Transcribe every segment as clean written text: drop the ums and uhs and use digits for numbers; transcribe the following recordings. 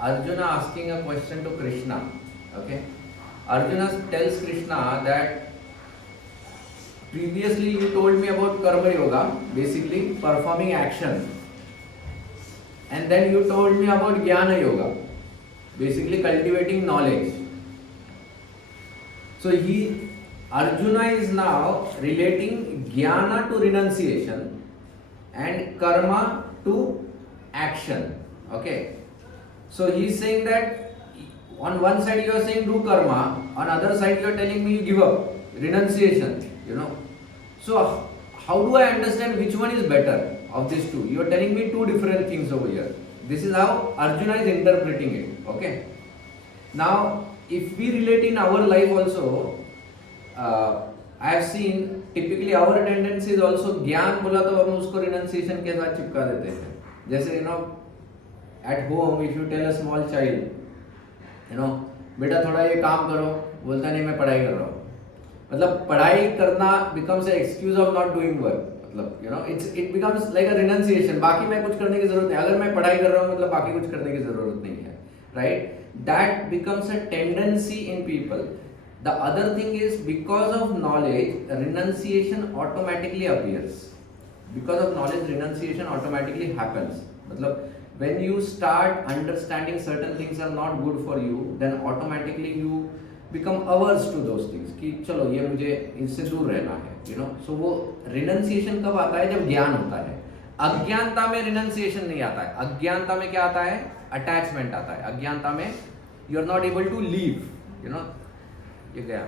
Arjuna asking a question to Krishna. Okay, Arjuna tells Krishna that previously you told me about karma yoga, basically performing action, and then you told me about jnana yoga, basically cultivating knowledge. So Arjuna is now relating jnana to renunciation and karma to action. Okay, so he's saying that on one side you are saying do karma, on other side you are telling me you give up, renunciation. So how do I understand which one is better of these two? You are telling me two different things over here. This is how Arjuna is interpreting it. Okay. Now, if we relate in our life also, I have seen typically our tendency is also ज्ञान बोला तो हम उसको renunciation के साथ चिपका देते हैं. जैसे at home if you tell a small child, बेटा थोड़ा ये काम करो, बोलता नहीं मैं पढ़ाई कर रहा हूँ. मतलब पढ़ाई करना becomes an excuse of not doing work. मतलब it becomes like a renunciation. बाकी मैं कुछ करने की जरूरत नहीं. अगर मैं पढ़ाई कर रहा हूँ मतलब बाकी कुछ करने की जरूरत नहीं है. Right? That becomes a tendency in people. The other thing is because of knowledge, renunciation automatically appears. Because of knowledge, renunciation automatically happens. मतलब when you start understanding certain things are not good for you, then automatically you become averse to those things. कि चलो ये मुझे इनसे दूर रहना है. So वो renunciation कब आता है? जब ज्ञान होता है. अज्ञानता में renunciation नहीं आता है. अज्ञानता में क्या आता है? Attachment आता है. अज्ञानता में you are not able to leave. ये गया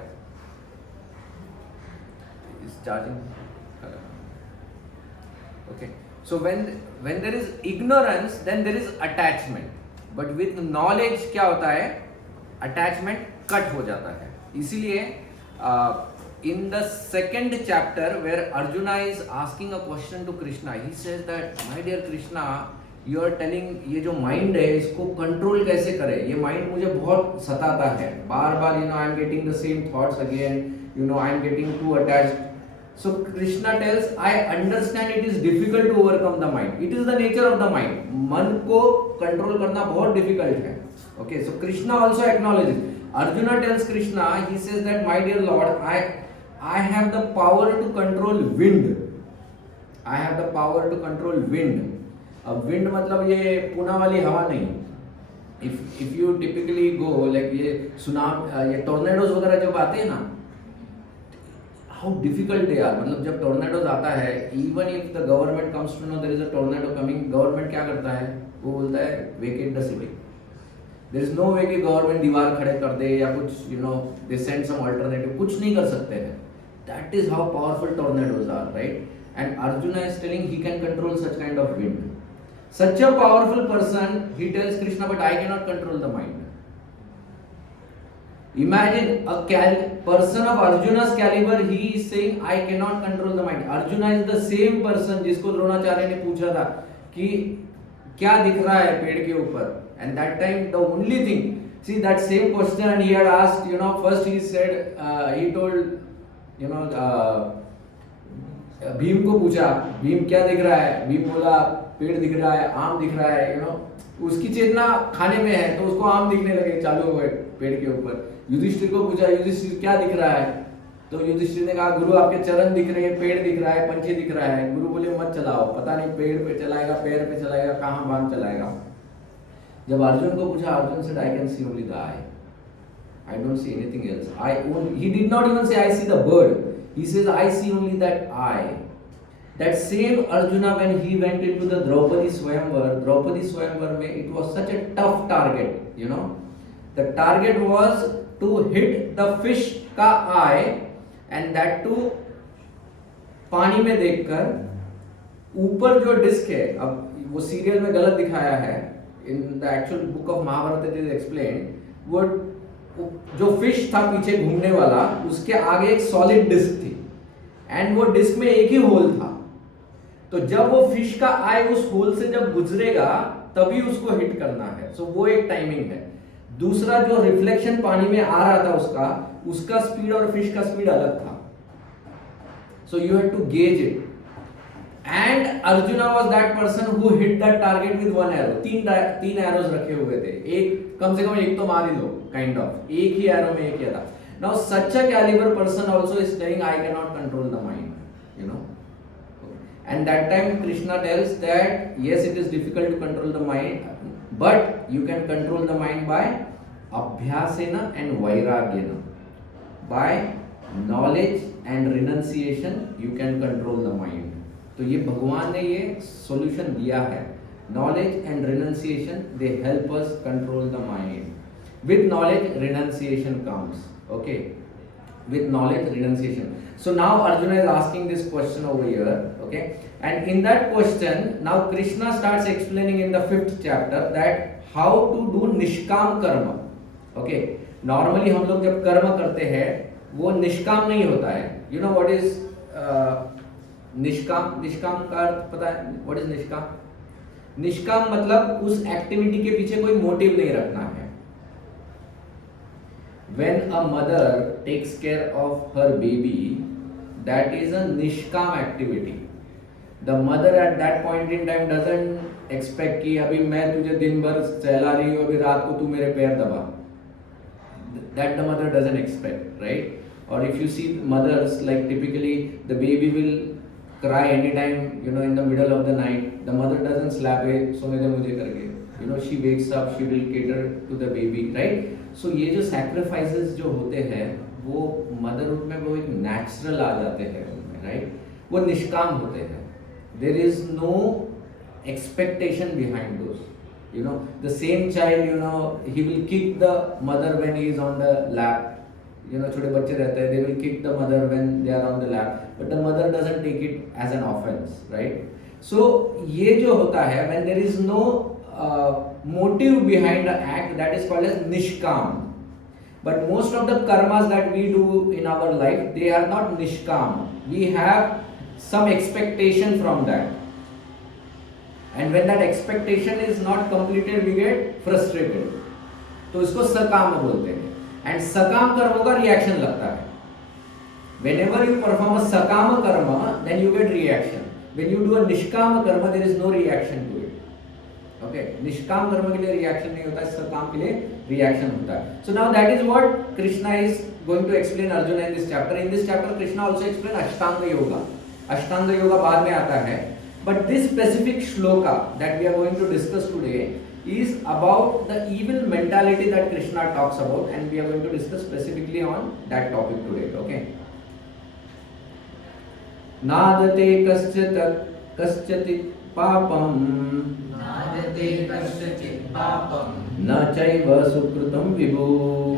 is charging. Okay, so when there is ignorance, then there is attachment, but with knowledge क्या होता है? Attachment कट हो जाता है. इसीलिए in the second chapter where Arjuna is asking a question to Krishna, he says that my dear Krishna, you are telling ये जो mind है इसको कंट्रोल कैसे करें? ये माइंड मुझे बहुत सताता है. बार बार I am getting the same thoughts again. I am getting too attached. So Krishna tells, I understand it is difficult to overcome the mind. It is the nature of the mind. मन को control करना बहुत difficult है. Okay, so Krishna also acknowledges. Arjuna tells Krishna, he says that my dear Lord, I have the power to control wind. I have the power to control wind. अब wind मतलब ये पुणे वाली हवा नहीं. If you typically go like ये ये tornadoes वगैरह जब आते हैं ना, हाउ डिफिकल्ट दे आर. मतलब जब टोर्नेडोज आता है, even if the government comes to know there is a tornado coming, government क्या करता है? वो बोलता है vacate the city. There is no way कि गवर्नमेंट दीवार खड़े कर दे या कुछ दे सेंड सम अल्टरनेटिव. कुछ नहीं कर सकते हैं. That is how powerful tornadoes are, right? And Arjuna is telling he can control such kind of wind. Such a powerful person, he tells Krishna, but I cannot control the mind. Imagine a person of Arjuna's caliber, he is saying, I cannot control the mind. Arjuna is the same person जिसको द्रोणाचार्य ने पूछा था कि क्या दिख रहा है पेड़ के ऊपर. And that time the only thing, see that same question he had asked, first he said, he told, Bhim को पूछा, भीम क्या दिख रहा है? भीम बोला पेड़ दिख रहा है, आम दिख रहा है. उसकी चेतना खाने में है तो उसको आम दिखने लगे, चालू हुए पेड़ के ऊपर. युधिष्ठिर को पूछा, युधिष्ठिर क्या दिख रहा है? तो युधिष्ठिर ने कहा गुरु आपके चरण दिख रहे हैं, पेड़ दिख रहा है, पंछी दिख रहा है. गुरु बोले मत चलाओ, पता नहीं पेड़ पे चलाएगा, पैर पे चलाएगा, कहाँ बांध चलाएगा. जब अर्जुन को पूछा, Arjun said I can see only the eye. I don't see anything else. He did not even say I see the bird. He says I see only that eye. That same Arjuna, when he went into the Draupadi Swayamvar में, it was such a tough target. The target was to hit the fish का eye, and that too पानी में देखकर. ऊपर जो disc है, अब वो सीरियल में गलत दिखाया है, in the actual book of Mahabharata it is explained, वो जो फिश था पीछे घूमने वाला, उसके आगे एक सॉलिड डिस्क थी, एंड वो डिस्क में एक ही होल था. तो जब वो फिश का आई उस होल से जब गुजरेगा तभी उसको हिट करना है. सो वो एक टाइमिंग है. दूसरा जो रिफ्लेक्शन पानी में आ रहा था उसका स्पीड और फिश का स्पीड अलग था. So you have to gauge it. And Arjuna was that person who hit that target with one arrow. तीन arrows रखे हुए थे, एक कम से कम एक तो मार ही दो, kind of, एक ही arrow में एक किया था. Now such a caliber person also is saying I cannot control the mind, you know. And that time Krishna tells that yes, it is difficult to control the mind, but you can control the mind by abhyasena and vairagyena. By knowledge and renunciation you can control the mind. तो ये भगवान ने ये solution दिया है. Knowledge and renunciation they help us control the mind. With knowledge renunciation comes. Okay, with knowledge renunciation. So now Arjuna is asking this question over here, okay, and in that question now Krishna starts explaining in the 5th chapter that how to do nishkam karma. Okay, normally हम लोग जब कर्म करते हैं वो निष्काम नहीं होता है. You know what is निष्काम? निष्काम का अर्थ पता है? What is निष्काम? निष्काम मतलब उस एक्टिविटी के पीछे कोई मोटिव नहीं रखना है. When a mother takes care of her baby, that is a nishkam activity. The mother at that point in time doesn't expect कि अभी मैं तुझे दिन भर सहला रही हूँ, अभी रात को तू मेरे पैर दबा. That the mother doesn't expect, right? Or if you see mothers, like typically the baby will cry anytime, you know, in the middle of the night. The mother doesn't slap it, सोने दे मुझे करके. You know, she wakes up, she will cater to the baby, right? So ये जो sacrifices जो होते हैं वो motherhood में वो एक नेचुरल आ जाते हैं उनमें, राइट? वो निष्काम होते हैं. There is no expectation behind those. You know, the same child, you know, he will kick the mother when he is on the lap. You know, छोटे बच्चे रहते हैं, they will kick the mother when they are on the lap, but the mother doesn't take it as an offense, right? So ये जो होता है when there is no motive behind the act, that is called as nishkam. But most of the karmas that we do in our life, they are not nishkam. We have some expectation from that, and when that expectation is not completed, we get frustrated. तो इसको सकम बोलते हैं. And सकम कर्मों का reaction लगता है. Whenever you perform a sakama karma, then you get reaction. When you do a nishkama karma, there is no reaction to it. Okay, निष्काम कर्म के लिए रिएक्शन नहीं होता है, सकाम के लिए रिएक्शन होता है. So now that is what Krishna is going to explain Arjuna in this chapter. In this chapter, Krishna also explain Ashtanga Yoga. Ashtanga Yoga बाद में आता है. But this specific shloka that we are going to discuss today is about the evil mentality that Krishna talks about, and we are going to discuss specifically on that topic today. Okay. नादते कश्चित् पापम नादते कश्चित् पापं न चैव सुकृतं विभु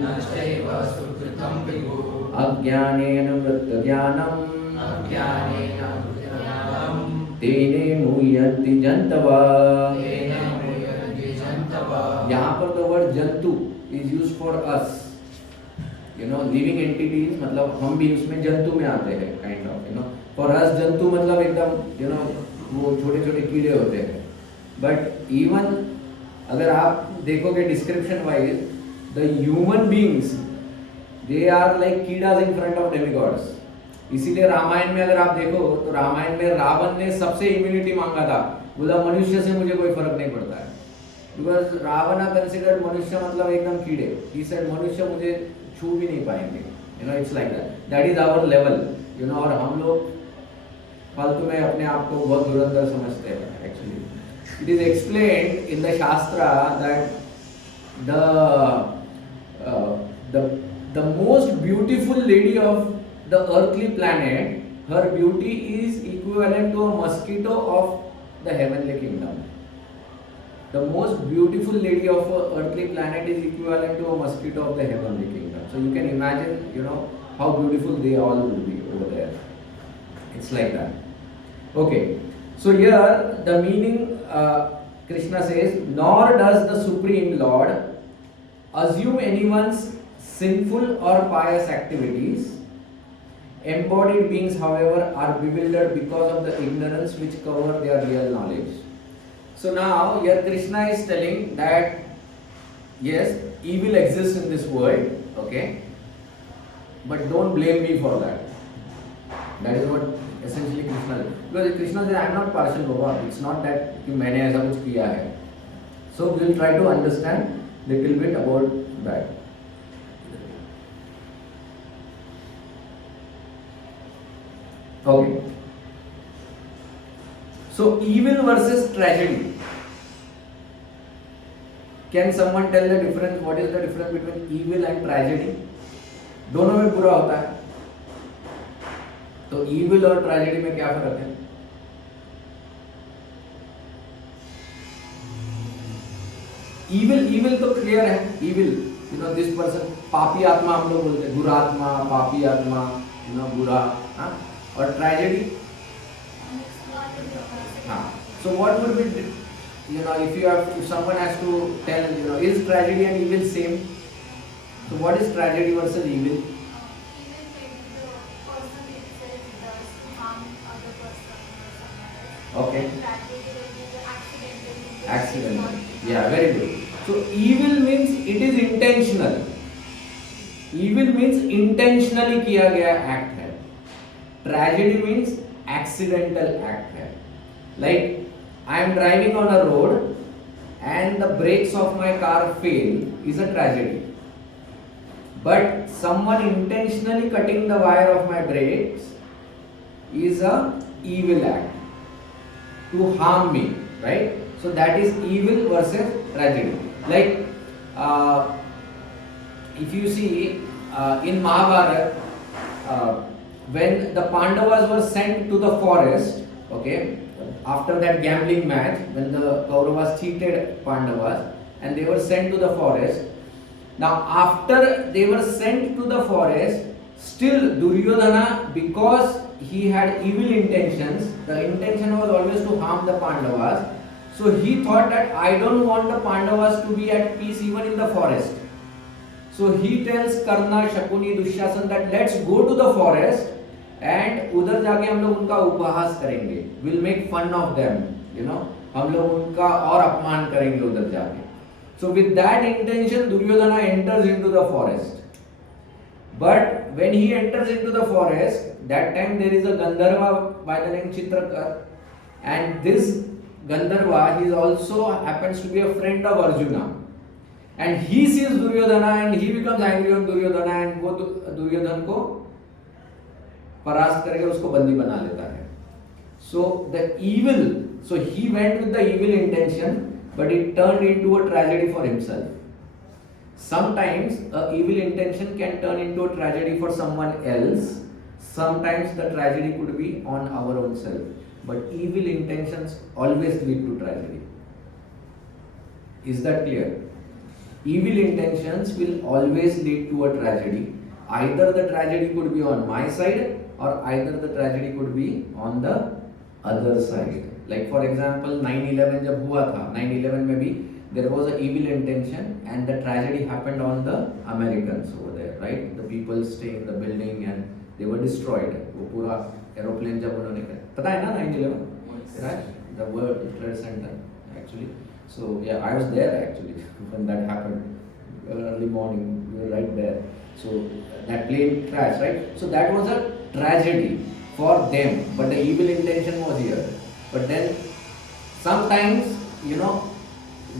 न चैव सुकृतं विभु अज्ञानेन वृत्तज्ञानम् अज्ञानेन वृत्तज्ञानं तेने मुह्यन्ति जन्तवः. तेन मुह्यन्ति जन्तवः. यहाँ पर the word जंतु is used for us. You know, living entities, मतलब हम भी उसमें जंतु में आते हैं, kind of, you know. For us जंतु मतलब एकदम, you know, वो छोटे छोटे कीड़े होते हैं. बट इवन अगर आप देखोगे description wise, the human beings they are like कीड़ास इन फ्रंट ऑफ डेमिगॉड्स. इसीलिए रामायण में अगर आप देखो तो रामायण में रावण ने सबसे इम्यूनिटी मांगा था. बोला मनुष्य से मुझे कोई फर्क नहीं पड़ता है, बिकॉज रावण कंसिडर्ड मनुष्य मतलब एकदम कीड़े. ही सेड मनुष्य मुझे छू भी नहीं पाएंगे. You know, it's like that. That is our level, you know. और हम लोग फालतू में अपने आप को बहुत धुरंधर समझते हैं. Actually it is explained in the shastra that the most beautiful lady of the earthly planet, her beauty is equivalent to a mosquito of the heavenly kingdom. The most beautiful lady of a earthly planet is equivalent to a mosquito of the heavenly kingdom. So you can imagine, you know, how beautiful they all will be over there. It's like that. Okay. So here the meaning, Krishna says, nor does the Supreme Lord assume anyone's sinful or pious activities. Embodied beings, however, are bewildered because of the ignorance which cover their real knowledge. So now here Krishna is telling that yes, evil exists in this world, okay, but don't blame me for that. That is what essentially Krishna. Because Krishna says, I am not partial Baba. It's not that कि मैंने ऐसा कुछ किया है. So we will try to understand little bit about that. Okay. So evil versus tragedy. Can someone tell the difference? What is the difference between evil and tragedy? दोनों में बुरा होता है. तो evil और tragedy में क्या फर्क है? evil तो clear है. Evil, you know, this person, पापी आत्मा हम लोग बोलते हैं, दुरात्मा, पापी आत्मा, you know, बुरा. हाँ? और tragedy, हाँ. So what would be, you know, if someone has to tell, you know, is tragedy and evil same? So what is tragedy versus evil? Okay. Accidental. Yeah, very good. So evil means it is intentional. Evil means intentionally किया गया act है. Tragedy means accidental act है. Like I am driving on a road and the brakes of my car fail is a tragedy. But someone intentionally cutting the wire of my brakes is a evil act to harm me, right? So that is evil versus tragedy. Like if you see in Mahabharata, when the Pandavas were sent to the forest, okay, after that gambling match, when the Kauravas cheated Pandavas and they were sent to the forest. Now after they were sent to the forest, still Duryodhana, because he had evil intentions, the intention was always to harm the Pandavas. So he thought that I don't want the Pandavas to be at peace even in the forest. So he tells Karna, Shakuni, Dushasan that let's go to the forest and उधर जाके हम लोग उनका उपहास करेंगे. We'll make fun of them, you know. हम लोग उनका और अपमान करेंगे उधर जाके. So with that intention, Duryodhana enters into the forest. But when he enters into the forest, that time there is a Gandharva by the name Chitrakar, and this Gandharva, he also happens to be a friend of Arjuna. And he sees Duryodhana and he becomes angry on Duryodhana and वो दुर्योधन को परास्त करके उसको बंदी बना लेता है. So the evil, so he went with the evil intention, but it turned into a tragedy for himself. Sometimes a evil intention can turn into a tragedy for someone else. Sometimes the tragedy could be on our own self. But evil intentions always lead to tragedy. Is that clear? Evil intentions will always lead to a tragedy. Either the tragedy could be on my side or either the tragedy could be on the other side. Like for example, 9/11 जब हुआ था, 9/11 में भी there was an evil intention and the tragedy happened on the Americans over there, right? The people staying in the building and they were destroyed. वो पूरा aeroplane जब उन्होंने कर, पता है ना 9/11, right? The World Trade Center actually. So yeah, I was there actually when that happened. Early morning, we were right there. So that plane crashed, right? So that was a tragedy for them, but the evil intention was here. But then sometimes, you know,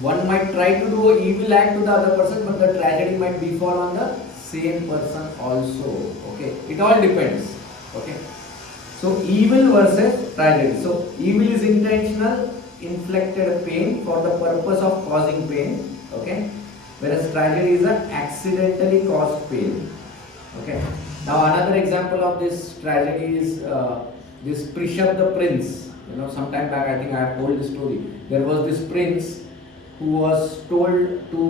one might try to do an evil act to the other person, but the tragedy might befall on the same person also. Okay, it all depends. Okay, so evil versus tragedy. So evil is intentional, inflicted pain for the purpose of causing pain. Okay, whereas tragedy is an accidentally caused pain. Okay. Now another example of this tragedy is this Prishab the prince. You know, sometime back I think I have told this story. There was this prince who was told to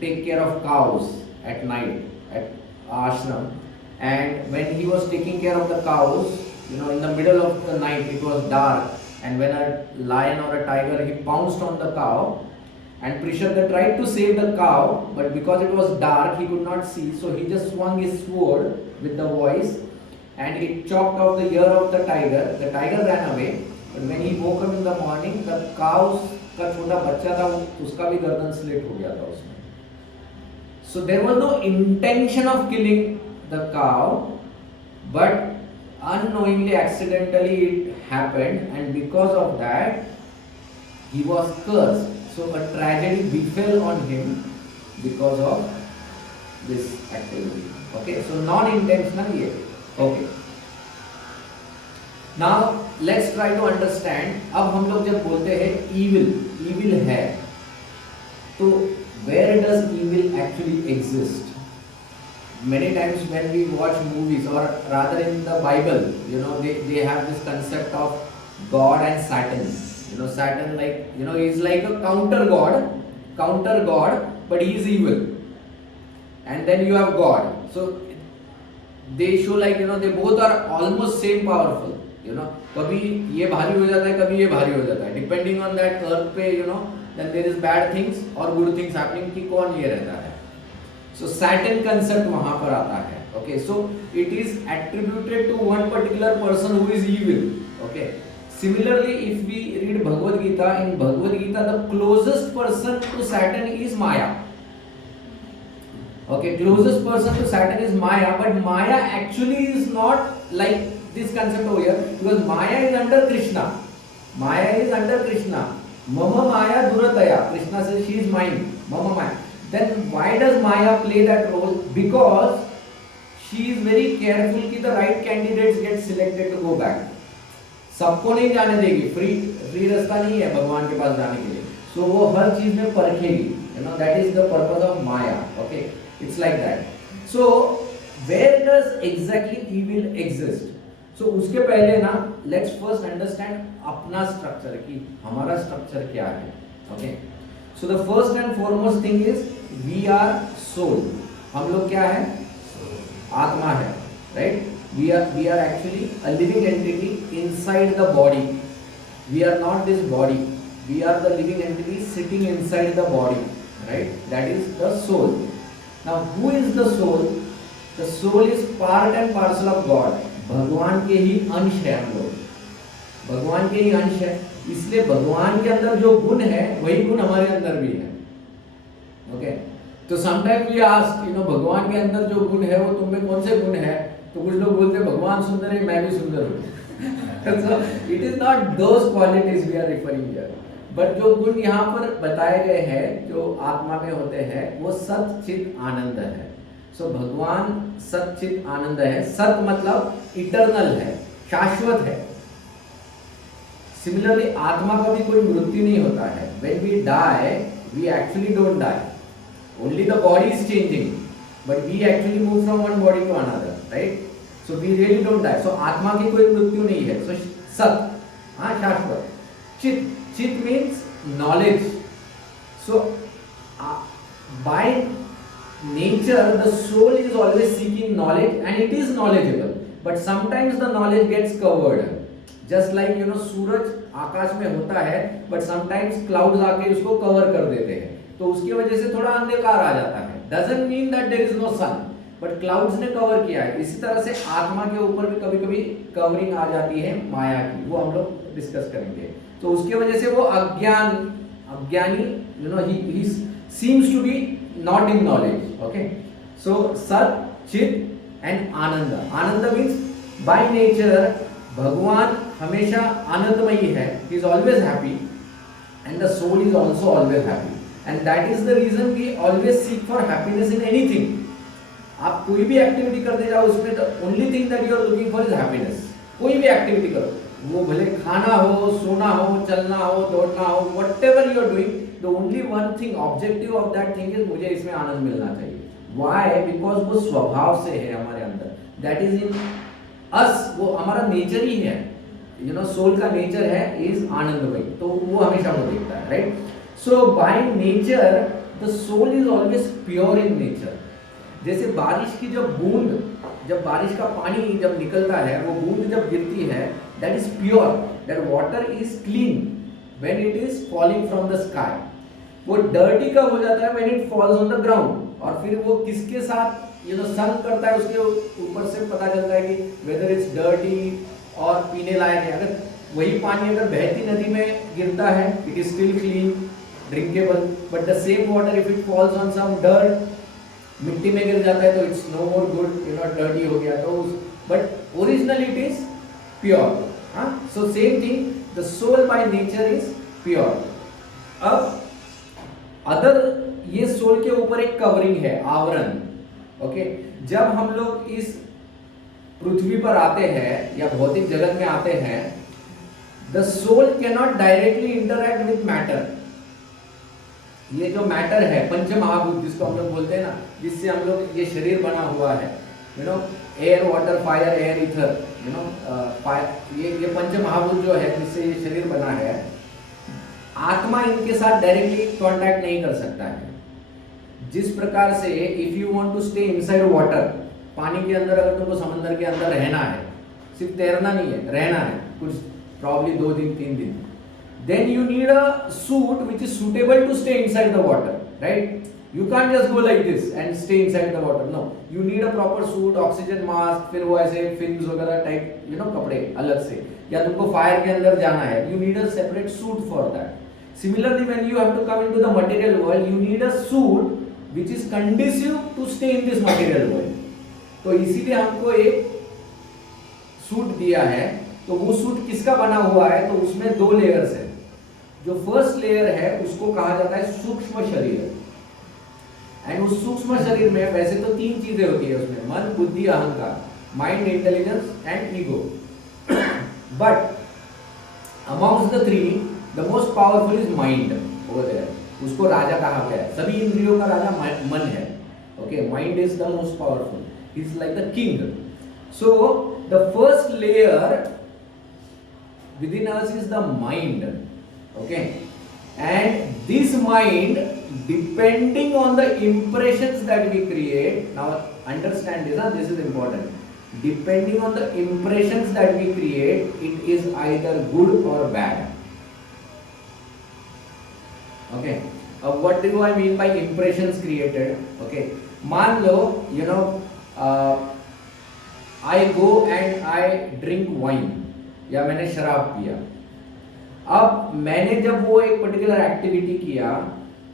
take care of cows at night at ashram, and when he was taking care of the cows, you know, in the middle of the night it was dark, and when a lion or a tiger he pounced on the cow, and Prishabda tried to save the cow, but because it was dark he could not see, so he just swung his sword with the voice and it chopped off the ear of the tiger. The tiger ran away, but when he woke up in the morning, the cow's का छोटा बच्चा था, उसका भी गर्दन slit हो गया था उसमें. So there was no intention of killing the cow, but unknowingly, accidentally it happened, and because of that he was cursed. So a tragedy befell on him because of this activity. Okay, so non-intentional ये. Okay, now let's try to understand. अब हम लोग जब बोलते हैं evil है, तो where does evil actually exist? Many times when we watch movies, or rather in the Bible, they have this concept of God and Satan. Satan, like, he's like a counter god, but he is evil. And then you have God. So they show like, they both are almost same powerful. कभी ये भारी हो जाता है, कभी ये भारी हो जाता है, depending on that earth पे, then there is bad things और good things happening कि कौन ये रहता है. So Saturn concept वहाँ पर आता है. Okay, so it is attributed to one particular person who is evil. Okay. Similarly, if we read Bhagavad Gita, in Bhagavad Gita the closest person to Saturn is Maya. Okay, closest person to Saturn is Maya, but Maya actually is not like this concept over here, because Maya is under Krishna. Mama Maya Durataya. Krishna says she is mine. Mama Maya. Then why does Maya play that role? Because she is very careful कि the right candidates get selected to go back. सबको नहीं जाने देगी, free रास्ता नहीं है भगवान के पास जाने के लिए. So वो हर चीज में परखेगी. That is the purpose of Maya. Okay, it's like that. So where does exactly evil exist? So उसके पहले ना, let's first understand अपना structure कि हमारा structure क्या है. Okay. So the first and foremost thing is we are soul. हम लोग क्या है? आत्मा है, right? We are actually a living entity inside the body. We are not this body. We are the living entity sitting inside the body, right? That is the soul. Now who is the soul? The soul is part and parcel of God. भगवान के ही अंश है हम लोग. भगवान के ही अंश है, इसलिए भगवान के अंदर जो गुण है वही गुण हमारे अंदर भी है. ओके, तो समटाइम वी आस्क, भगवान के अंदर जो गुण है वो तुम में कौन से गुण है? तो कुछ लोग बोलते हैं भगवान सुंदर है, मैं भी सुंदर हूँ. So it is not those qualities we are referring here, but जो गुण यहाँ पर बताए गए हैं जो आत्मा में होते हैं वो सत चित आनंद है. सो भगवान सत चित आनंद है. सत मतलब इटर्नल है, शाश्वत है. सिमिलरली आत्मा का भी कोई मृत्यु नहीं होता है. When we die, we actually don't die. Only the body is changing, but we actually move from one body to another, right? So we really don't die. So आत्मा की कोई मृत्यु नहीं है. So सत, हाँ, शाश्वत. चित means knowledge. So by nature the soul is always seeking knowledge and it is knowledgeable, but sometimes the knowledge gets covered. Just like सूरज आकाश में होता है, but sometimes clouds आके उसको कवर कर देते हैं, तो उसकी वजह से थोड़ा अंधकार आ जाता है. Doesn't mean that there is no sun, but clouds ने कवर किया है. इसी तरह से आत्मा के ऊपर भी कभी कभी कवरिंग आ जाती है माया की, वो हम लोग डिस्कस करेंगे. तो उसकी वजह से वो अज्ञानी, he seems to be not in knowledge. Okay, so Sat, Chit and Ananda. Ananda means by nature भगवान हमेशा आनंदमयी है. He is always happy and the soul is also always happy, and that is the reason we always seek for happiness in anything. आप कोई भी activity करते जाओ उसमें the only thing that you are looking for is happiness. कोई भी activity करो, वो भले खाना हो, सोना हो, चलना हो, दौड़ना हो, whatever you are doing, the only one thing, objective of that thing is मुझे इसमें आनंद मिलना चाहिए. Why? Because वो स्वभाव से है हमारे अंदर. That is in us, वो हमारा नेचर ही है. सोल का नेचर है is आनंदमय, तो वो हमेशा वो देखता है, right? So by nature the soul is always pure in nature. जैसे बारिश की जब बारिश का पानी जब निकलता है, वो बूंद जब गिरती है, that is pure, that water is clean when it is falling from the sky. वो डर्टी कब हो जाता है? when it falls on the ground. और फिर वो किसके साथ सन करता है, उसके ऊपर से पता चलता है कि whether it's dirty और पीने लायक है. अगर वही पानी अगर बहती नदी में गिरता है, it is still clean, drinkable, but the same water if it falls on some dirt, मिट्टी में गिर जाता है तो it's no more good, dirty हो गया. तो उस but originally it is pure. So same thing, the soul by nature is pure. अब अदर ये सोल के ऊपर एक कवरिंग है, आवरण. ओके, जब हम लोग इस पृथ्वी पर आते हैं या भौतिक जगत में आते हैं, the soul can not directly interact with matter. ये जो मैटर है, पंच महाभूत जिसको हम लोग बोलते हैं ना, जिससे हम लोग ये शरीर बना हुआ है, you no, air, water, fire, air, ether, you know, ये पंच महाभूत जो है जिससे ये शरीर बना है, आत्मा इनके साथ डायरेक्टली कांटेक्ट नहीं कर सकता है. जिस प्रकार से if you want to stay inside water, पानी के अंदर अगर तुमको समंदर के अंदर रहना है, सिर्फ तैरना नहीं है, रहना है कुछ प्रॉब्ली 2 दिन 3 दिन, then you need a suit which is suitable to stay inside the water, right? You can't just go like this and stay inside the water. No, you need a proper suit, oxygen mask, फिर वो ऐसे fins वगैरह type, you know, कपड़े अलग से, या तुमको fire के अंदर जाना है, you need a separate suit for that. Similarly, when you have to come into the material world, you need a suit which is conducive to stay in this material world. तो इसीलिए हमको एक suit दिया है. तो वो suit किसका बना हुआ है? तो उसमें 2 लेयर्स है. जो फर्स्ट लेयर है उसको कहा जाता है सूक्ष्म शरीर. एंड उस सूक्ष्म शरीर में वैसे तो 3 चीजें होती है उसमें, मन, बुद्धि, अहंकार, mind, intelligence and ego. But amongst the 3 the most powerful is mind over there. उसको राजा कहा गया है. सभी इंद्रियों का राजा मन है. Okay, mind is the most powerful, he is like the king. So the first layer within us is the mind. Okay, and this mind, depending on the impressions that we create, now understand this, this is important, depending on the impressions that we create, it is either good or bad. Okay, what do I mean by impressions created? Okay, मान लो, you know, I go and I drink wine, या मैंने शराब पिया. अब मैंने जब वो एक पर्टिकुलर एक्टिविटी किया,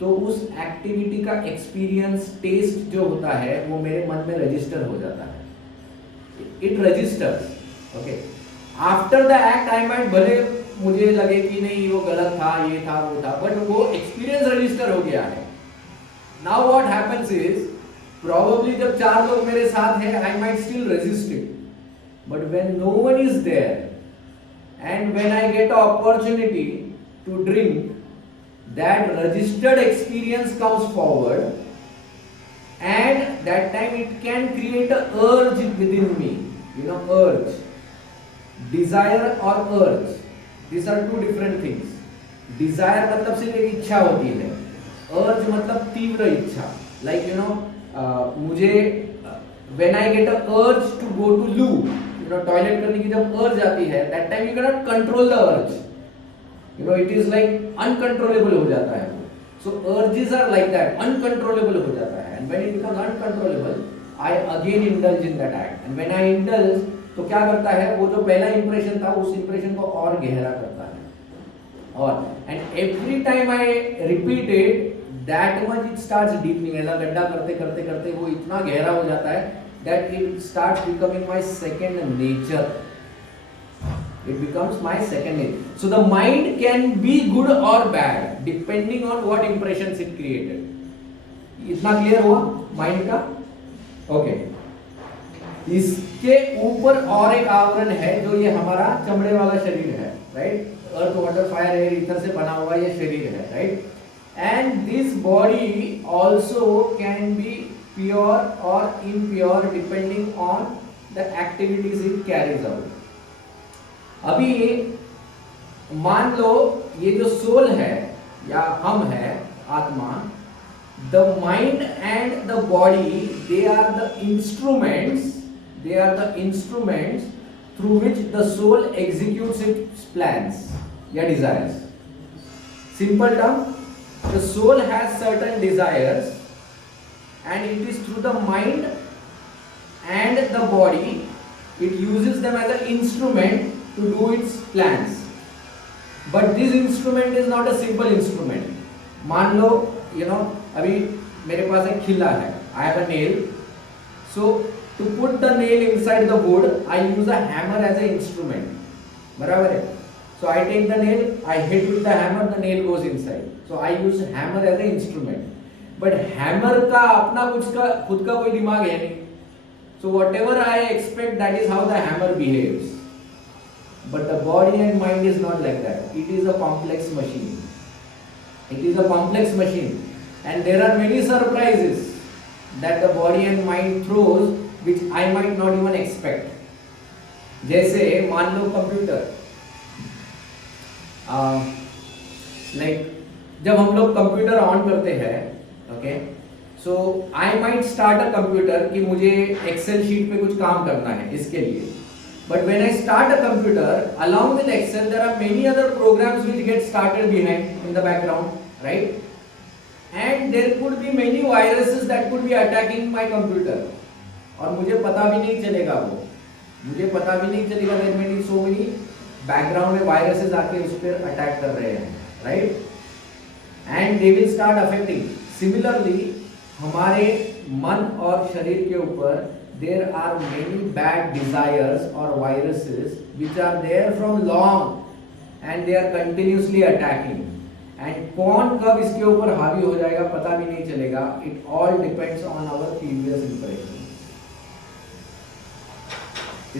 तो उस एक्टिविटी का एक्सपीरियंस, टेस्ट जो होता है वो मेरे मन में रजिस्टर हो जाता है. It registers. Okay, after the act I might, भले मुझे लगे कि नहीं वो गलत था, ये था, वो था, बट वो एक्सपीरियंस रजिस्टर हो गया है. Now what happens is, probably जब 4 लोग मेरे साथ हैं, I might still resist it, but when no one is there and when I get an opportunity to drink, that registered experience comes forward, and that time it can create an urge within me. You know, urge, desire or urge, these are 2 different things. Desire मतलब सिर्फ एक इच्छा होती है, urge मतलब तीव्र इच्छा. Like you know, मुझे when I get an urge to go to loo, you know, toilet करने की जब अर्ज आती है, that time you cannot control the urge. You know, it is like uncontrollable हो जाता है. So urges are like that, uncontrollable हो जाता है. And when it becomes uncontrollable, I again indulge in that act. And when I indulge, तो क्या करता है, वो जो पहला इंप्रेशन था उस इंप्रेशन को और गहरा करता है. और and every time I repeat it, that much it starts deepening. ऐसा गड्ढा करते करते करते वो इतना गहरा हो जाता है that it starts becoming my second nature. It becomes my second nature. So the mind can be good or bad depending on what impressions it created. इतना क्लियर हुआ माइंड का? ओके, इसके ऊपर और एक आवरण है जो ये हमारा चमड़े वाला शरीर है, राइट? अर्थ, वाटर, फायर, एयर, ईथर से बना हुआ ये शरीर है, right? And this body also can be pure or impure depending on the activities it carries out. अभी मान लो ये जो सोल है या हम है, आत्मा, the mind and the body, they are the instruments through which the soul executes its plans या desires. Simple term, the soul has certain desires, and it is through the mind and the body, it uses them as an instrument to do its plans. But this instrument is not a simple instrument. मान लो, you know, अभी मेरे पास एक खिल्ला है, I have a nail. So to put the nail inside the wood I use a hammer as a instrument. बराबर है. So I take the nail, I hit with the hammer, the nail goes inside. So I use hammer as an instrument. But hammer का अपना कुछ का खुद का कोई दिमाग है नहीं. So whatever I expect, that is how the hammer behaves. But the body and mind is not like that. It is a complex machine. It is a complex machine, and there are many surprises that the body and mind throws, which I might not even expect. जैसे मान लो computer. Like जब हम लोग computer on करते हैं, okay, so I might start a computer कि मुझे Excel sheet पे कुछ काम करना है इसके लिए. But when I start a computer along with excel there are many other programs which get started behind in the background, right? And there could be many viruses that could be attacking my computer, और मुझे पता भी नहीं चलेगा. मुझे पता भी नहीं चलेगा. there may be so many background में वायरसेस आके उस पर अटैक कर रहे हैं, right? And they will start affecting. Similarly हमारे मन और शरीर के ऊपर there are many bad desires और viruses which are there from long and they are continuously attacking. And कौन कब इसके ऊपर हावी हो जाएगा पता भी नहीं चलेगा. It all depends on our previous impression.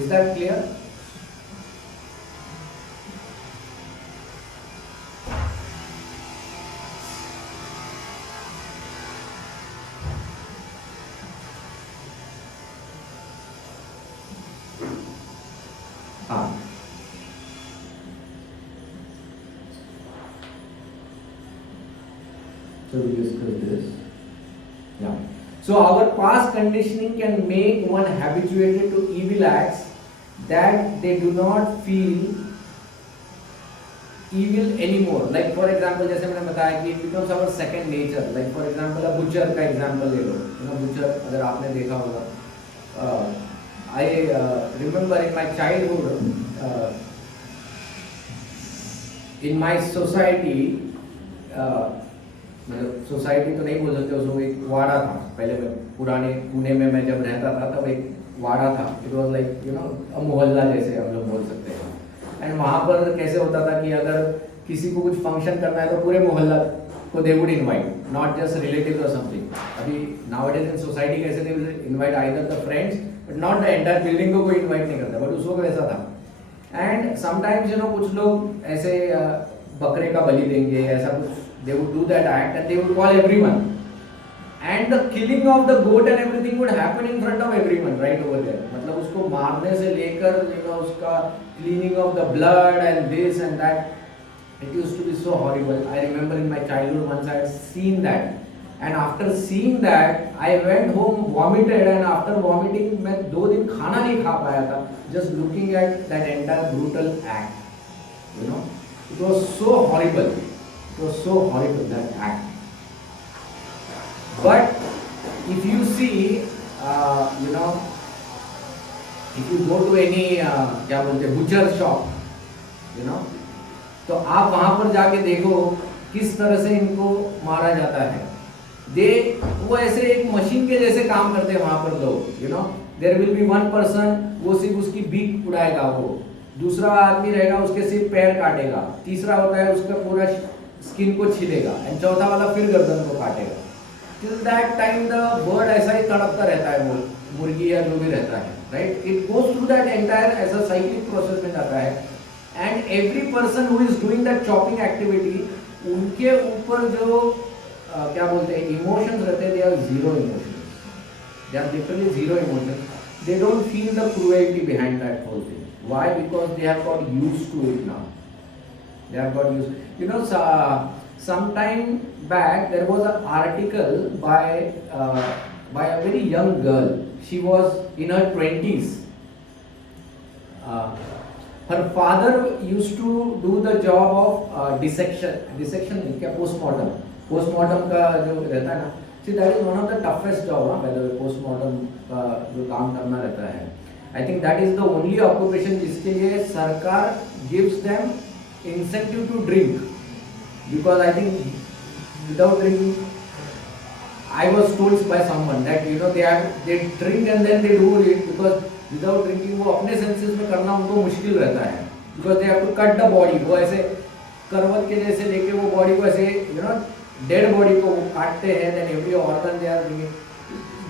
Is that clear? So we discuss this. Yeah. So our past conditioning can make one habituated to evil acts that they do not feel evil anymore. Like for example, जैसे मैंने बताया कि it becomes our second nature. Like for example, a butcher का example ले लो. You know, butcher अगर आपने देखा होगा. I remember in my childhood, in my society, मतलब सोसाइटी तो नहीं बोल सकते, उसमें एक वाड़ा था. पहले मैं पुराने पुणे में मैं जब रहता था तब एक वाड़ा था. It was like you know a mohalla जैसे हम लोग बोल सकते हैं. एंड वहाँ पर कैसे होता था कि अगर किसी को कुछ फंक्शन करना है तो पूरे मोहल्ला को they would invite, not just relative और समथिंग. अभी नाउअडेज इन सोसाइटी कैसे they invite either the friends but not the entire building को कोई इनवाइट नहीं करता. बट उस वक्त ऐसा था. एंड समटाइम्स यू नो कुछ लोग ऐसे बकरे का बलि देंगे, ऐसा कुछ. They would do that act and they would call everyone, and the killing of the goat and everything would happen in front of everyone right over there. मतलब उसको मारने से लेकर you know उसका cleaning of the blood and this and that, it used to be so horrible. I remember in my childhood once I had seen that, and after seeing that I went home vomited, and after vomiting मैं 2 दिन खाना नहीं खा पाया था just looking at that entire brutal act. You know, it was so horrible. It was so horrible, that act. But if you see, you know, if you go to any क्या बोलते हैं butcher shop, you know, तो आप वहाँ पर जाके देखो किस तरह से इनको मारा जाता है. वो ऐसे एक मशीन के जैसे काम करते हैं वहाँ पर लोग. You know, there will be one person, वो सिर्फ उसकी बीक उड़ाएगा. वो दूसरा आदमी रहेगा उसके सिर्फ पैर काटेगा. तीसरा होता है उसका पूरा स्किन को छिलेगा. एंड चौथा वाला फिर गर्दन को काटेगा. Till that time the bird ऐसा ही तड़पता रहता है, मुर्गी या जो भी रहता है, right? It goes through that entire ऐसा साइक्लिक प्रोसेस में जाता है. And every person who is doing that chopping activity, उनके ऊपर जो क्या बोलते हैं इमोशंस रहते हैं, they are zero emotions. They are literally zero emotions. They don't feel the cruelty behind that whole thing. Why? Because they have got used to it now. They have got used. You know, some time back there was an article by a very young girl. She was in her 20s. Her father used to do the job of dissection नहीं क्या, postmortem का जो रहता है ना. See, that is one of the toughest job, by the way. Postmortem का जो काम करना रहता है. I think that is the only occupation जिसके लिए सरकार gives them incentive to drink, because I think without drinking I was told by someone that they drink and then they do it because without drinking वो अपने senses में करना उनको मुश्किल रहता है because they have to cut the body. वो ऐसे करवट के जैसे लेके वो body को ऐसे dead body को वो काटते हैं, then every organ they are bringing.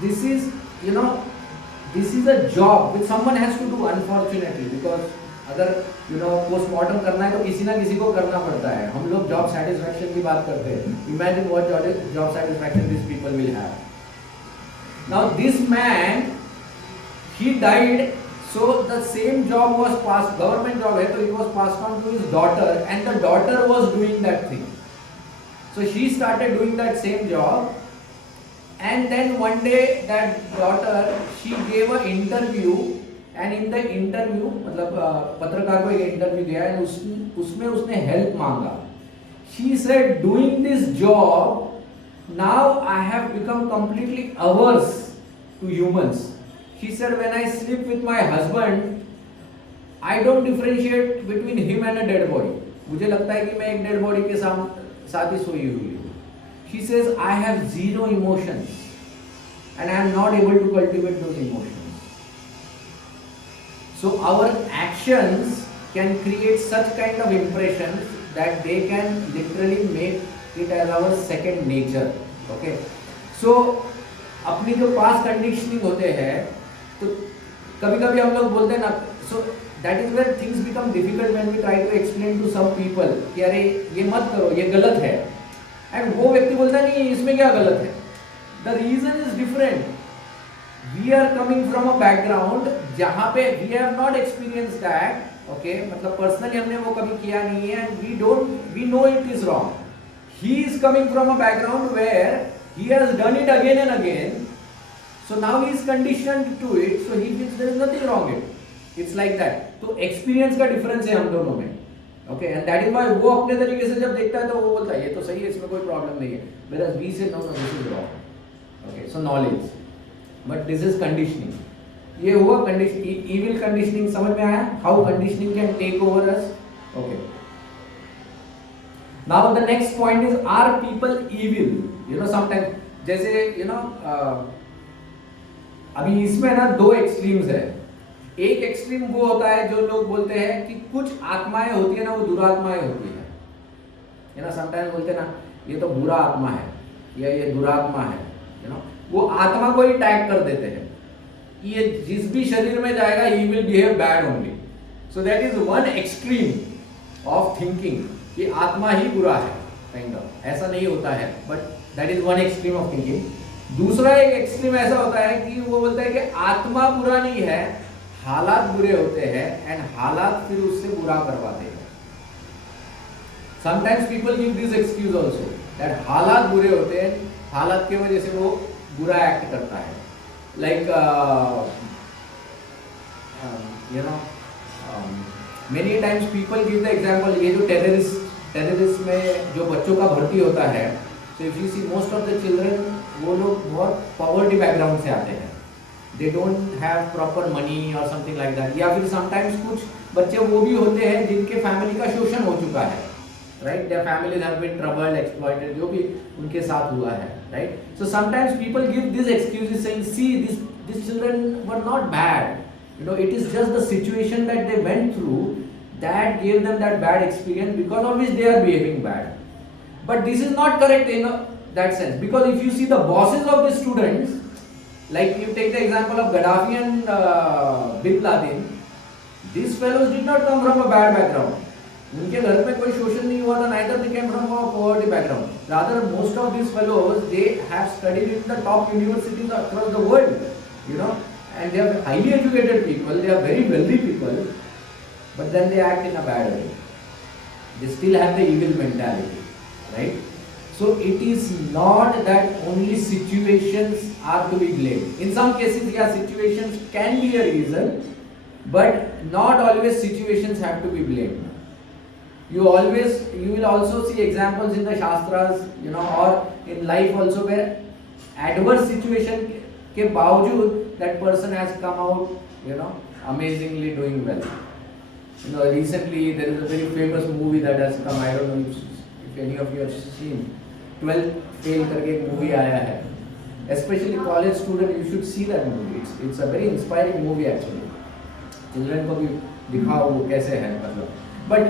This is a job which someone has to do unfortunately because अगर पोस्टमार्टम करना है तो किसी ना किसी को करना पड़ता है. हम लोग जॉब सेटिस्फैक्शन की बात करते हैं. Imagine what job satisfaction this people will have. Now this man he died, so the same job was pass, government job है तो it was passed on to his daughter and the daughter was doing that thing. So she started doing that same job and then one day that daughter she gave a interview and in the interview मतलब पत्रकार को एक interview दिया है उसमें उसने help मांगा. She said doing this job now I have become completely averse to humans. She said when I sleep with my husband I don't differentiate between him and a dead body. मुझे लगता है कि मैं एक dead body के साथ ही सोई हुई हूँ. She says I have zero emotions and I am not able to cultivate those emotions. So our actions can create such kind of impressions that they can literally make it as our second nature. Okay. So अपनी जो पास conditioning होते हैं तो कभी-कभी हम लोग बोलते हैं ना, so that is where things become difficult when we try to explain to some people कि अरे ये मत करो, ये गलत है. एंड वो व्यक्ति बोलता नहीं इसमें क्या गलत है. The reason is different. We are coming from a background जहां पे we have not experience that. Okay, मतलब पर्सनली हमने वो कभी किया नहीं है and we know it is wrong. He is coming from a background where he has done it again and again, so now he is conditioned to it, so he feels there is nothing wrong it. It's like that. तो experience का difference है हम दोनों में. Okay, and that is why वो अपने तरीके से जब देखता है तो वो बोलता है ये तो सही है, इसमें कोई प्रॉब्लम नहीं है, whereas we say no this is wrong. Okay, so knowledge, but this is conditioning. ये हुआ evil conditioning. समझ में आया how conditioning can take over us? Okay, now the next point is are people evil? Sometimes जैसे अभी इसमें ना दो एक्सट्रीम्स है. एक एक्सट्रीम वो होता है जो लोग बोलते हैं कि कुछ आत्माएं होती है ना वो दुरात्माएं होती है. समटाइम्स बोलते हैं ना ये तो बुरा आत्मा है या ये दुरात्मा है. वो आत्मा को ही टैग कर देते हैं कि ये जिस भी शरीर में जाएगा he will behave bad only. So that is one extreme of thinking कि आत्मा ही बुरा है. काइंड ऑफ ऐसा नहीं होता है, but that is one extreme of thinking. दूसरा एक एक्सट्रीम ऐसा होता है कि वो बोलता है कि आत्मा बुरा नहीं है, हालात बुरे होते हैं एंड हालात फिर उससे बुरा करवाते हैं. Sometimes people give this excuse also that हालात बुरे होते हैं, हालात की वजह से वो बुरा एक्ट करता है. Like many times people give the example, ये जो टेररिस्ट में जो बच्चों का भर्ती होता है, so if you see most of the children वो लोग बहुत पॉवर्टी बैकग्राउंड से आते हैं. They don't have proper money or something like that. या फिर sometimes कुछ बच्चे वो भी होते हैं जिनके फैमिली का शोषण हो चुका है, right? Their families have been troubled, exploited, जो भी उनके साथ हुआ है, right? So sometimes people give these excuses saying, see, these children were not bad. It is just the situation that they went through that gave them that bad experience because of which they are behaving bad. But this is not correct in that sense, because if you see the bosses of the students, like you take the example of Gaddafi and Bin Laden, these fellows did not come from a bad background. उनके घर में कोई शोषण नहीं हुआ था, neither they came from a poverty background. Rather, most of these fellows they have studied in the top universities across the world, and they are highly educated people, they are very wealthy people, but then they act in a bad way. They still have the evil mentality, right? So it is not that only situations are to be blamed. In some cases, yeah, situations can be a reason, but not always situations have to be blamed. You will also see examples in the Shastras, or in life also, where adverse situation के बावजूद that person has come out, amazingly doing well. Recently there is a very famous movie that has come. I don't know if any of you have seen. 12th fail करके एक movie आया है. especially college student, you should see that movie. It's a very inspiring movie actually. Children को भी दिखाओ वो कैसे है मतलब. But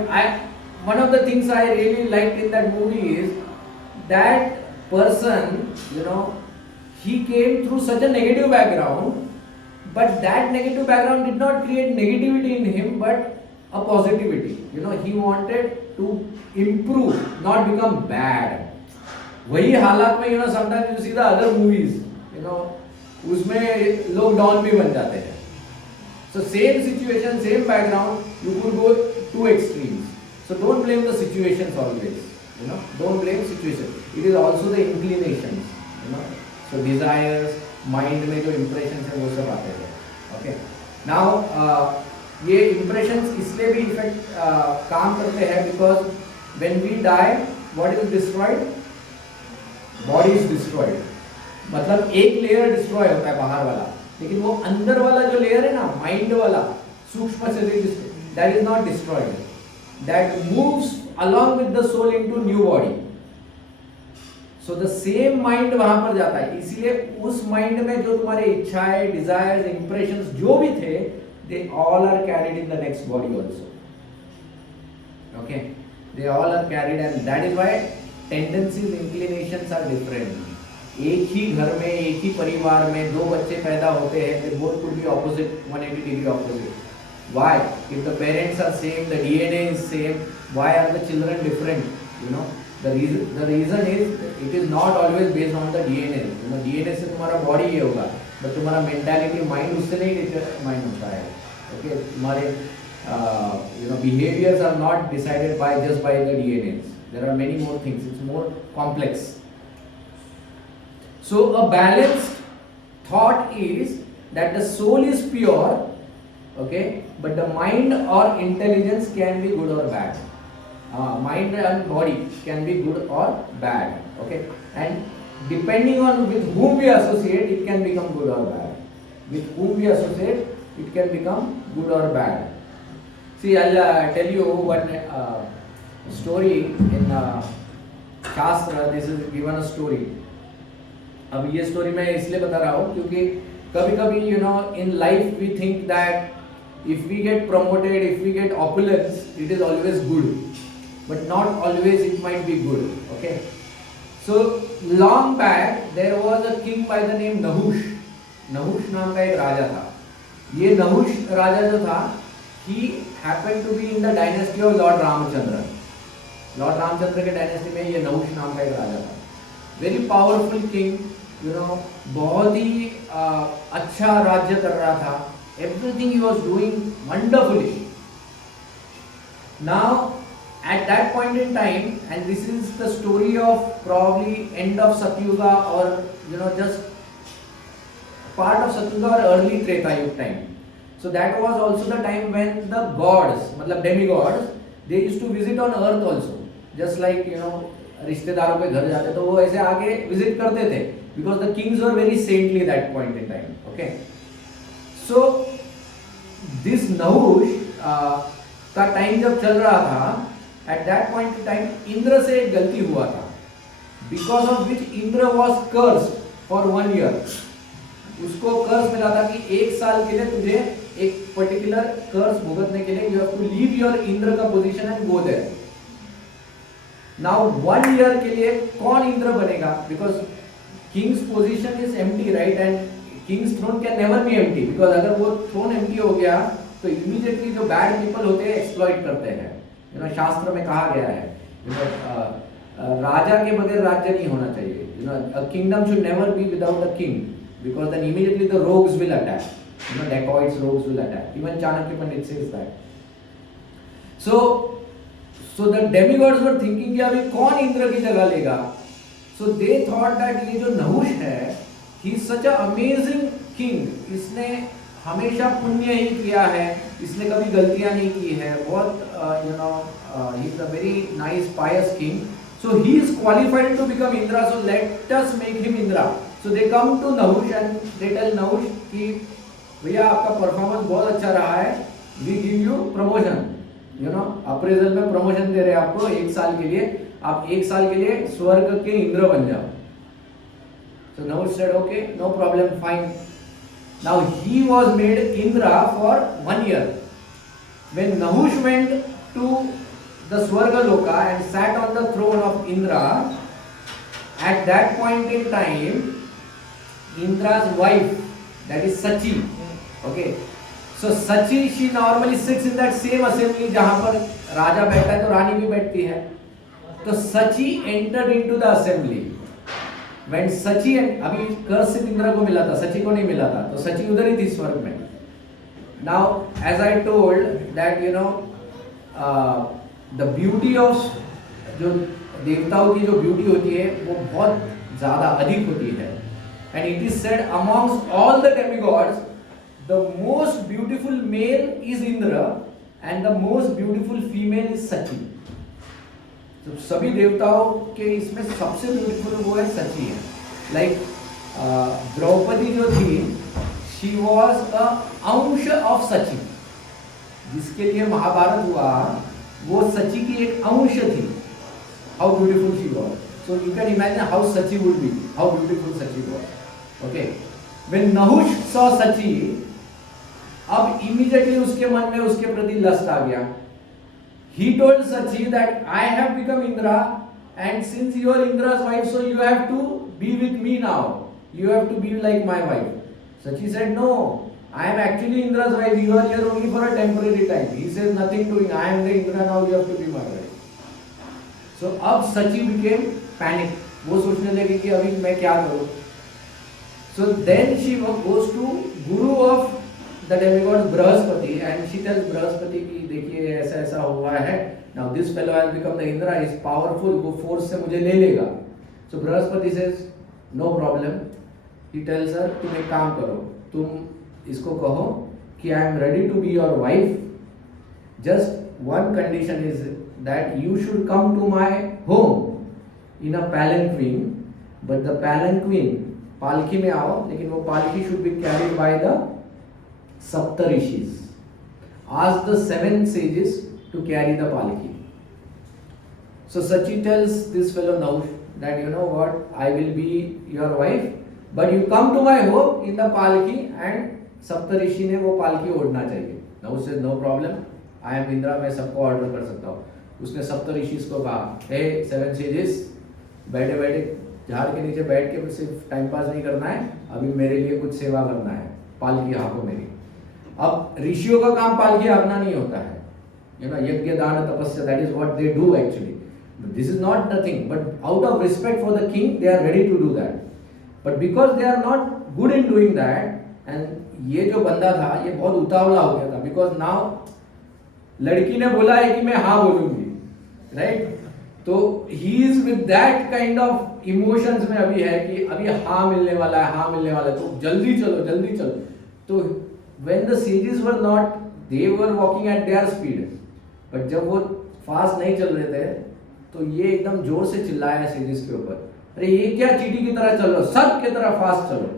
one of the things I really liked in that movie is that person, he came through such a negative background, but that negative background did not create negativity in him, but a positivity. He wanted to improve, not become bad. वही हालात में sometimes you see the other movies, उसमें लोग don भी बन जाते हैं. So same situation, same background, you could go two extremes. So don't blame the situations always. Don't blame situation. It is also the inclinations. So desires, mind में जो impressions है वो सब आते हैं. Okay. Now ये impressions इसलिए भी effect काम करते हैं because when we die, what is destroyed? Body is destroyed. मतलब एक लेयर डिस्ट्रॉय होता है बाहर वाला, लेकिन वो अंदर वाला जो लेयर है ना, माइंड वाला, सूक्ष्म शरीर, that is not destroyed. That moves along with the soul into new body. So the same mind वहां पर जाता है. इसीलिए उस माइंड में जो तुम्हारे इच्छाएं, डिजायर्स, इंप्रेशंस जो भी थे, they all are carried in the next body also. Okay, they all are carried, and that is why tendencies, inclinations are different. एक ही घर में, एक ही परिवार में दो बच्चे पैदा होते हैं, they both could be opposite, 180 degree opposite. Why? If the parents are same, the DNA is same, why are the children different? The reason is it is not always based on the DNA. DNA से तुम्हारा body ये होगा, but तुम्हारा mentality, mind उससे नहीं determine होता है. Okay, तुम्हारे behaviors are not decided just by the DNAs. There are many more things. It's more complex. So a balanced thought is that the soul is pure, okay, but the mind or intelligence can be good or bad. Mind and body can be good or bad, okay, and depending on with whom we associate, it can become good or bad. With whom we associate, it can become good or bad. See, I'll tell you one story in Shastra. This is given a story. अब ये story मैं इसलिए बता रहा हूँ क्योंकि कभी कभी in life we think that if we get promoted, if we get opulence, it is always good, but not always it might be good. Okay, so long back there was a king by the name Nahush. Nahush नाम का एक राजा था. ये Nahush राजा जो था, he happened to be in the dynasty of Lord Ramchandra. Lord Ramchandra के dynasty में ये Nahush नाम का एक राजा था. Very powerful king, बहुत ही अच्छा राज्य कर रहा था. Everything he was doing wonderfully. Now, at that point in time, and this is the story of probably end of Satyuga or just part of Satyuga or early Treta Yuga time. So that was also the time when the gods, मतलब demigods, they used to visit on earth also. Just like रिश्तेदारों के घर जाते तो वो ऐसे आके visit करते थे, because the kings were very saintly that point in time. Okay, so this Nahush का टाइम जब चल रहा था, at that point in time Indra से एक गलती हुआ था, because of which Indra was cursed for 1 year. उसको कर्स मिला था कि 1 साल के लिए तुझे एक पर्टिकुलर कर्स भुगतने के लिए you have to leave your Indra का position and go there. Now 1 year के लिए कौन इंद्र बनेगा? Because king's position is empty, right? And king's throne can never be empty, because अगर वो throne empty हो गया तो immediately जो bad people होते हैं exploit करते हैं. शास्त्र में कहा गया है राजा के बगैर राज्य नहीं होना चाहिए. A kingdom should never be without a king, because then immediately the rogues will attack. Dacoits, rogues will attack. Even Chanakya Pandit says that. So the demigods were thinking कि अभी कौन इंद्र की जगह लेगा. So they thought that ये जो नहुष है, he is such a amazing king. इसने हमेशा पुण्य ही किया है, इसने कभी गलतियां नहीं की है, बहुत he is a very nice pious king. So he is qualified to become Indra. So let us make him Indra. So they come to Nahush and they tell Nahush कि भैया आपका परफॉर्मेंस बहुत अच्छा रहा है, we give you promotion. Appraisal में promotion दे रहे हैं आपको 1 साल के लिए, आप 1 साल के लिए स्वर्ग के इंद्र बन जाओ. So Nahush said, okay, no problem, fine. Now he was made Indra for 1 year. When Nahush went to the Swargaloka and sat on the throne of Indra, at that point in time, Indra's wife, that is Sachi, okay. So Sachi, she normally sits in that same assembly जहाँ पर राजा बैठता है तो रानी भी बैठती है. तो Sachi entered into the assembly. When Sachi, अभी कर्स सिर्फ इंद्र को मिला था, सची को नहीं मिला था, तो सची उधर ही थी स्वर्ग में. Now, as I told that the beauty of जो देवताओं की जो ब्यूटी होती है वो बहुत ज़्यादा अधिक होती है. And it is said amongst all the demigods, the most beautiful male is Indra and the most beautiful female is Sachi. तो सभी देवताओं के इसमें सबसे ब्यूटीफुल वो है सची है. लाइक द्रौपदी जो थी, शी वॉज अ अंश ऑफ सची. जिसके लिए महाभारत हुआ वो सची की एक अंश थी. How beautiful she was. So you can imagine how Sachi would be, how beautiful Sachi was. Okay, when Nahusha saw Sachi, अब इमीडिएटली उसके मन में उसके प्रति लस्ट आ गया. He told Sachi that I have become Indra, and since you are Indra's wife, so you have to be with me now. You have to be like my wife. Sachi said, no, I am actually Indra's wife. You are here only for a temporary time. He says, nothing doing. I am the Indra now. You have to be my wife. So अब Sachi became panic. वो सोचने लगी कि अभी मैं क्या करूँ. So then she goes to Guru of the demigod Brahaspati and she tells Brahaspati कि देखिए ऐसा ऐसा हुआ है. Now this fellow has become the Indra, is powerful, वो force से मुझे ले लेगा. So Brahaspati says no problem. He tells her तुम एक काम करो, तुम इसको कहो कि I am ready to be your wife. Just one condition is that you should come to my home in a palanquin, but the palanquin पालकी में आओ, लेकिन वो पालकी should be carried by the Saptarishis. Ask the 7 sages to carry the palki. So Sachi tells this fellow Nahush that you know what, I will be your wife, but you come to my home in the palki and Saptarishi ने वो पालकी ओढ़ना चाहिए. Nahush says no problem, I am Indra, मैं सबको order कर सकता हूँ. उसने सप्तऋषि को कहा, हे 7 sages, बैठे बैठे झाड़ के नीचे बैठ के सिर्फ टाइम पास नहीं करना है, अभी मेरे लिए कुछ सेवा करना है, पालकी हाँको मेरी. अब ऋषियों का काम पालकी हाँकना नहीं होता है. यज्ञ दान तपस्या, that is what they do actually. This is not nothing, but out of respect for the king they are ready to do that. But because they are not good in doing that, and ये जो बंदा था ये बहुत उतावला हो गया था. Because now लड़की ने बोला है कि मैं हाँ बोलूंगी, राइट. तो he is with that kind of emotions में अभी है कि अभी हाँ मिलने वाला है, हाँ मिलने वाला है, तो जल्दी चलो जल्दी चलो. तो when the sages were not, they were walking at their speed, but जब वो फास्ट नहीं चल रहे थे तो ये एकदम जोर से चिल्लाया sages के ऊपर, अरे ये क्या चींटी की तरह चल रहे हो, सब की तरह फास्ट चलो.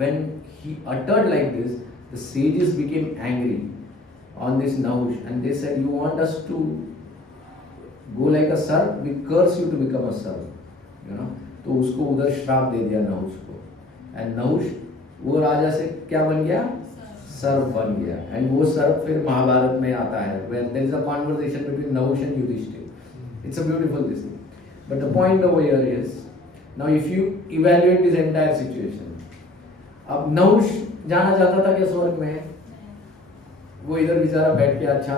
When he uttered like this, the sages became angry on this Nahush and they said, you want us to go like a serp, we curse you to become a serp. तो उसको उधर श्राप दे दिया नहुष को. And Nahusha वो राजा से क्या बन गया, सर्प बन गया. एंड वो सर्प फिर महाभारत में आता है, where there is a conversation between Nahush and Yudhishthir. It's a beautiful this thing. But the point over here is, now if you evaluate this entire situation, अब नहुष जाना चाहता था क्या स्वर्ग में? वो इधर बेचारा बैठ के अच्छा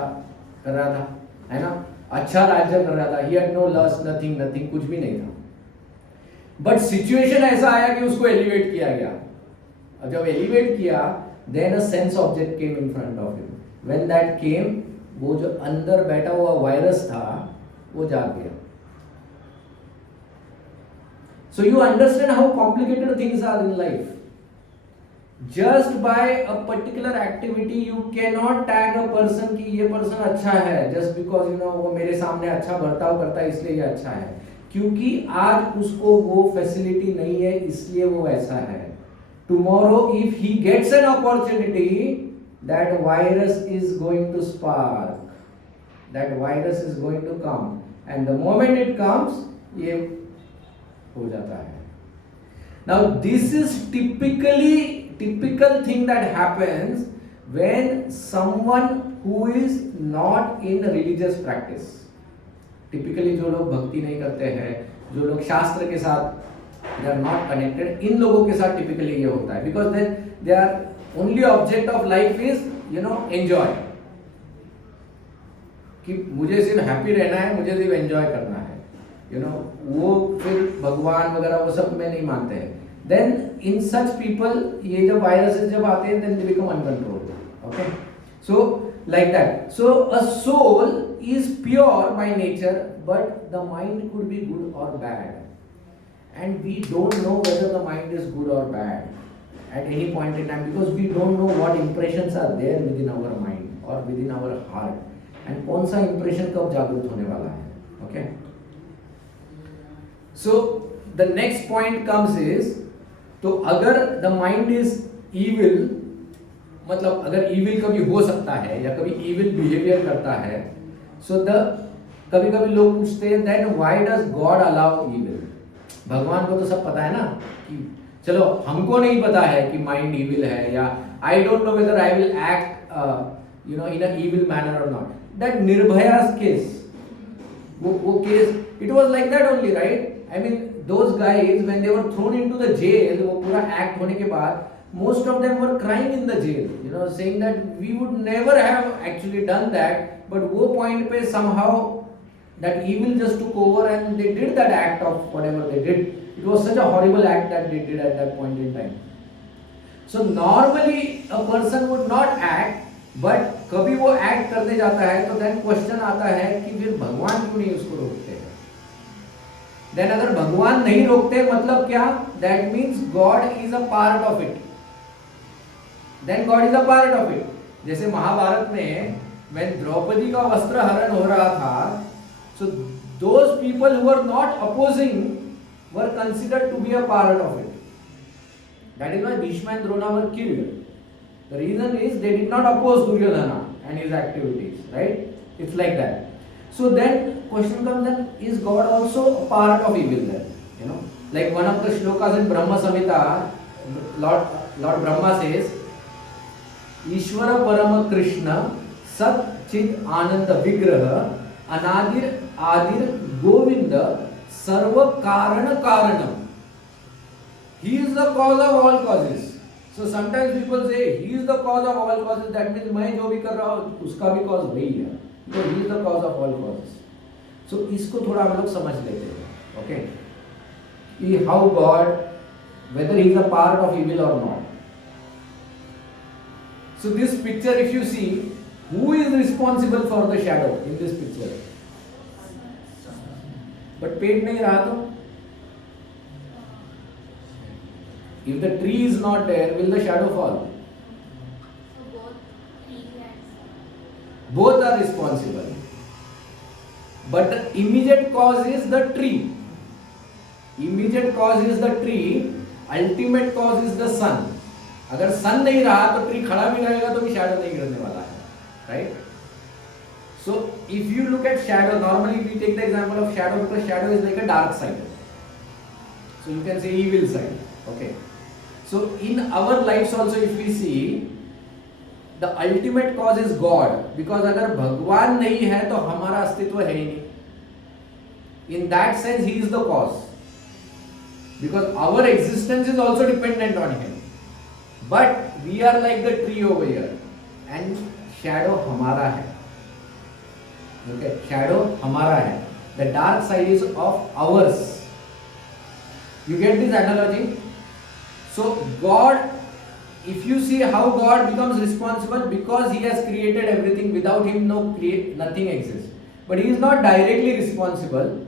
कर रहा था, है ना, अच्छा राज्य कर रहा था. He had no lust, nothing, कुछ भी नहीं था. बट सिचुएशन ऐसा आया कि उसको एलिवेट किया गया. और जब एलिवेट किया, then a sense object came in front of him. When that came, वो जो अंदर बैठा हुआ वायरस था वो जाग गया. So you understand how complicated things are in life. Just by a particular activity you cannot tag a person कि ये person अच्छा है just because वो मेरे सामने अच्छा बर्ताव करता है इसलिए ये अच्छा है, क्योंकि आज उसको वो फैसिलिटी नहीं है इसलिए वो ऐसा है. Tomorrow if he gets an opportunity, that virus is going to spark, that virus is going to come, and the moment it comes ये हो जाता है. Now this is typical thing that happens when someone who is not in religious practice. Typically जो लोग भक्ति नहीं करते हैं, जो लोग शास्त्र के साथ they are not connected, इन लोगों के साथ typically ये होता है, because then their only object of life is enjoy, कि मुझे सिर्फ हैप्पी रहना है, मुझे सिर्फ एंजॉय करना है, वो फिर भगवान वगैरह वो सब में नहीं मानते हैं. देन इन सच पीपल ये जब वायरसेस जब आते हैं then they become uncontrolled. Okay, so like that. So a soul is pure by nature but the mind could be good और bad, and we don't know whether the mind is good or bad at any point in time, because we don't know what impressions are there within our mind or within our heart, and कौन सा impression कब जागृत होने वाला है. Okay, so the next point comes is, तो अगर the mind is evil, मतलब अगर evil कभी हो सकता है या कभी evil behavior करता है, so the कभी कभी लोग पूछते हैं that why does God allow evil. भगवान को तो सब पता है ना, कि चलो हमको नहीं पता है कि माइंड इविल है, या I don't know whether I will act in a evil manner और नॉट. दैट निर्भया's केस, वो case it was like that only, right? I mean those guys when they were thrown into the jail, वो पूरा act होने के बाद most of them were crying in the jail, saying that we would never have actually done that, but वो point पे somehow that evil just took over and they did that act of whatever they did. It was such a horrible act that they did at that point in time. So normally a person would not act, but कभी वो act करने जाता है तो then question आता है कि फिर भगवान क्यों नहीं उसको रोकते हैं. Then अगर भगवान नहीं रोकते मतलब क्या? That means God is a part of it. Then God is a part of it. जैसे महाभारत में when द्रौपदी का वस्त्र हरण हो रहा था, so those people who were not opposing were considered to be a part of it. That is why Bhishma and Drona were killed. The reason is they did not oppose Duryodhana and his activities, right? It's like that. So then question comes, then is God also a part of evil then? Like one of the shlokas in Brahma Samhita, Lord Brahma says, Ishvara Parama Krishna Sat Chit Ananda Vigraha Anadir Adir Govinda Sarva Karana Karanam. He is the cause of all causes. So sometimes people say he is the cause of all causes. That means मैं जो भी कर रहा हूँ उसका भी cause वही है. So he is the cause of all causes. So इसको थोड़ा हम लोग समझ लेते हैं. Okay? कि how God, whether he is a part of evil or not. So this picture, if you see, who is responsible for the shadow in this picture? But पेड़ नहीं रहा तो? If the tree is not there, will the shadow fall? Both are responsible. But the immediate cause is the tree. Immediate cause is the tree. Ultimate cause is the sun. अगर sun नहीं रहा तो tree खड़ा भी रहेगा तो भी shadow नहीं गिरने वाला है, right? So if you look at shadow, normally we take the example of shadow because shadow is like a dark side. So you can say evil side. Okay. So in our lives also if we see, the ultimate cause is God, because अगर भगवान नहीं है तो हमारा अस्तित्व है ही नहीं. In that sense he is the cause, because our existence is also dependent on him. But we are like the tree over here and shadow हमारा है. Okay, shadow हमारा है. The dark side is of ours. You get this analogy? So God, if you see how God becomes responsible, because he has created everything, without him nothing exists. But he is not directly responsible.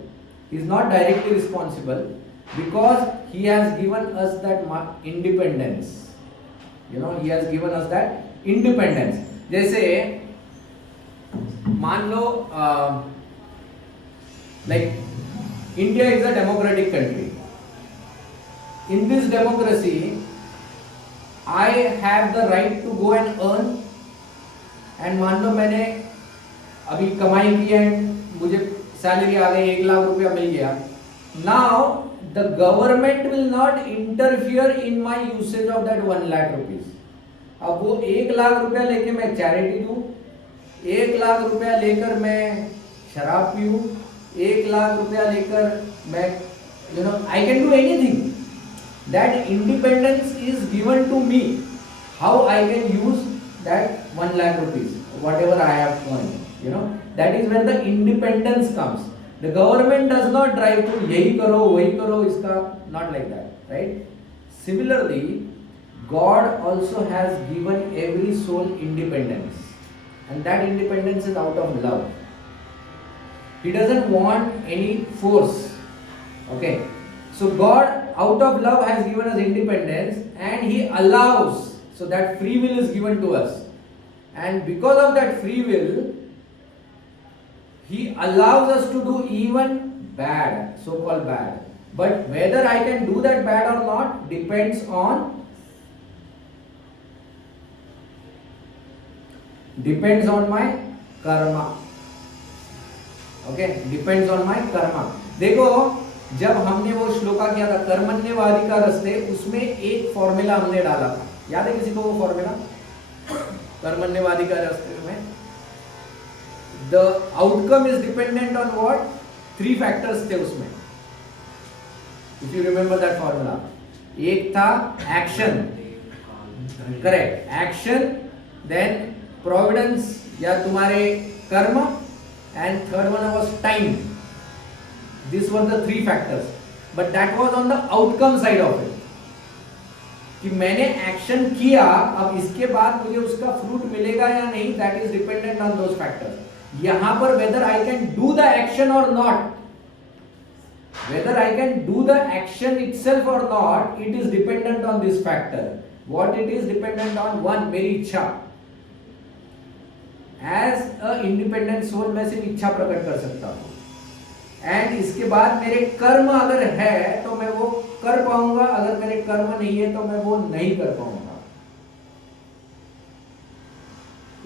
He is not directly responsible because he has given us that independence. He has given us that independence. जैसे मान लो like India is a democratic country. In this democracy, I have the right to go and earn. And मान लो मैंने अभी कमाई की है, मुझे salary आ गई, 1 लाख रुपया मिल गया. Now the government will not interfere in my usage of that 1 lakh rupees. अब वो 1 लाख रुपया लेके मैं चैरिटी दूं, 1 लाख रुपया लेकर मैं शराब पीऊं, 1 लाख रुपया लेकर मैं I can do anything. That independence is given to me. How I can use that 1 lakh rupees, whatever I have earned. That is where the independence comes. The government does not drive to yahi karo, wahi karo, iska, not like that, right? Similarly, God also has given every soul independence, and that independence is out of love. He doesn't want any force. Okay, so God out of love has given us independence, and He allows, so that free will is given to us, and because of that free will, He allows us to do even bad, so-called bad. But whether I can do that bad or not depends on my karma. Okay, depends on my karma. देखो, जब हमने वो श्लोका किया था कर्मण्यवादी का रस्ते, उसमें एक फॉर्मूला हमने डाला था, याद है किसी को वो फॉर्मूला? कर्मण्यवादी का रस्ते में the outcome is dependent on what? 3 factors थे उसमें, if you remember that formula. एक था action, correct, action, then providence या तुम्हारे कर्म, and third one was time. These were the 3 factors, but that was on the outcome side of it. कि मैंने action किया, अब इसके बाद मुझे उसका फ्रूट मिलेगा या नहीं, that is dependent on those factors. यहाँ पर whether I can do the action or not, whether I can do the action itself or not, it is dependent on this factor. What it is dependent on? One, मेरी इच्छा. As a independent soul मैं सिर्फ इच्छा प्रकट कर सकता हूँ, and इसके बाद मेरे कर्म अगर है तो मैं वो कर पाऊंगा, अगर मेरे कर्म नहीं है तो मैं वो नहीं कर पाऊंगा.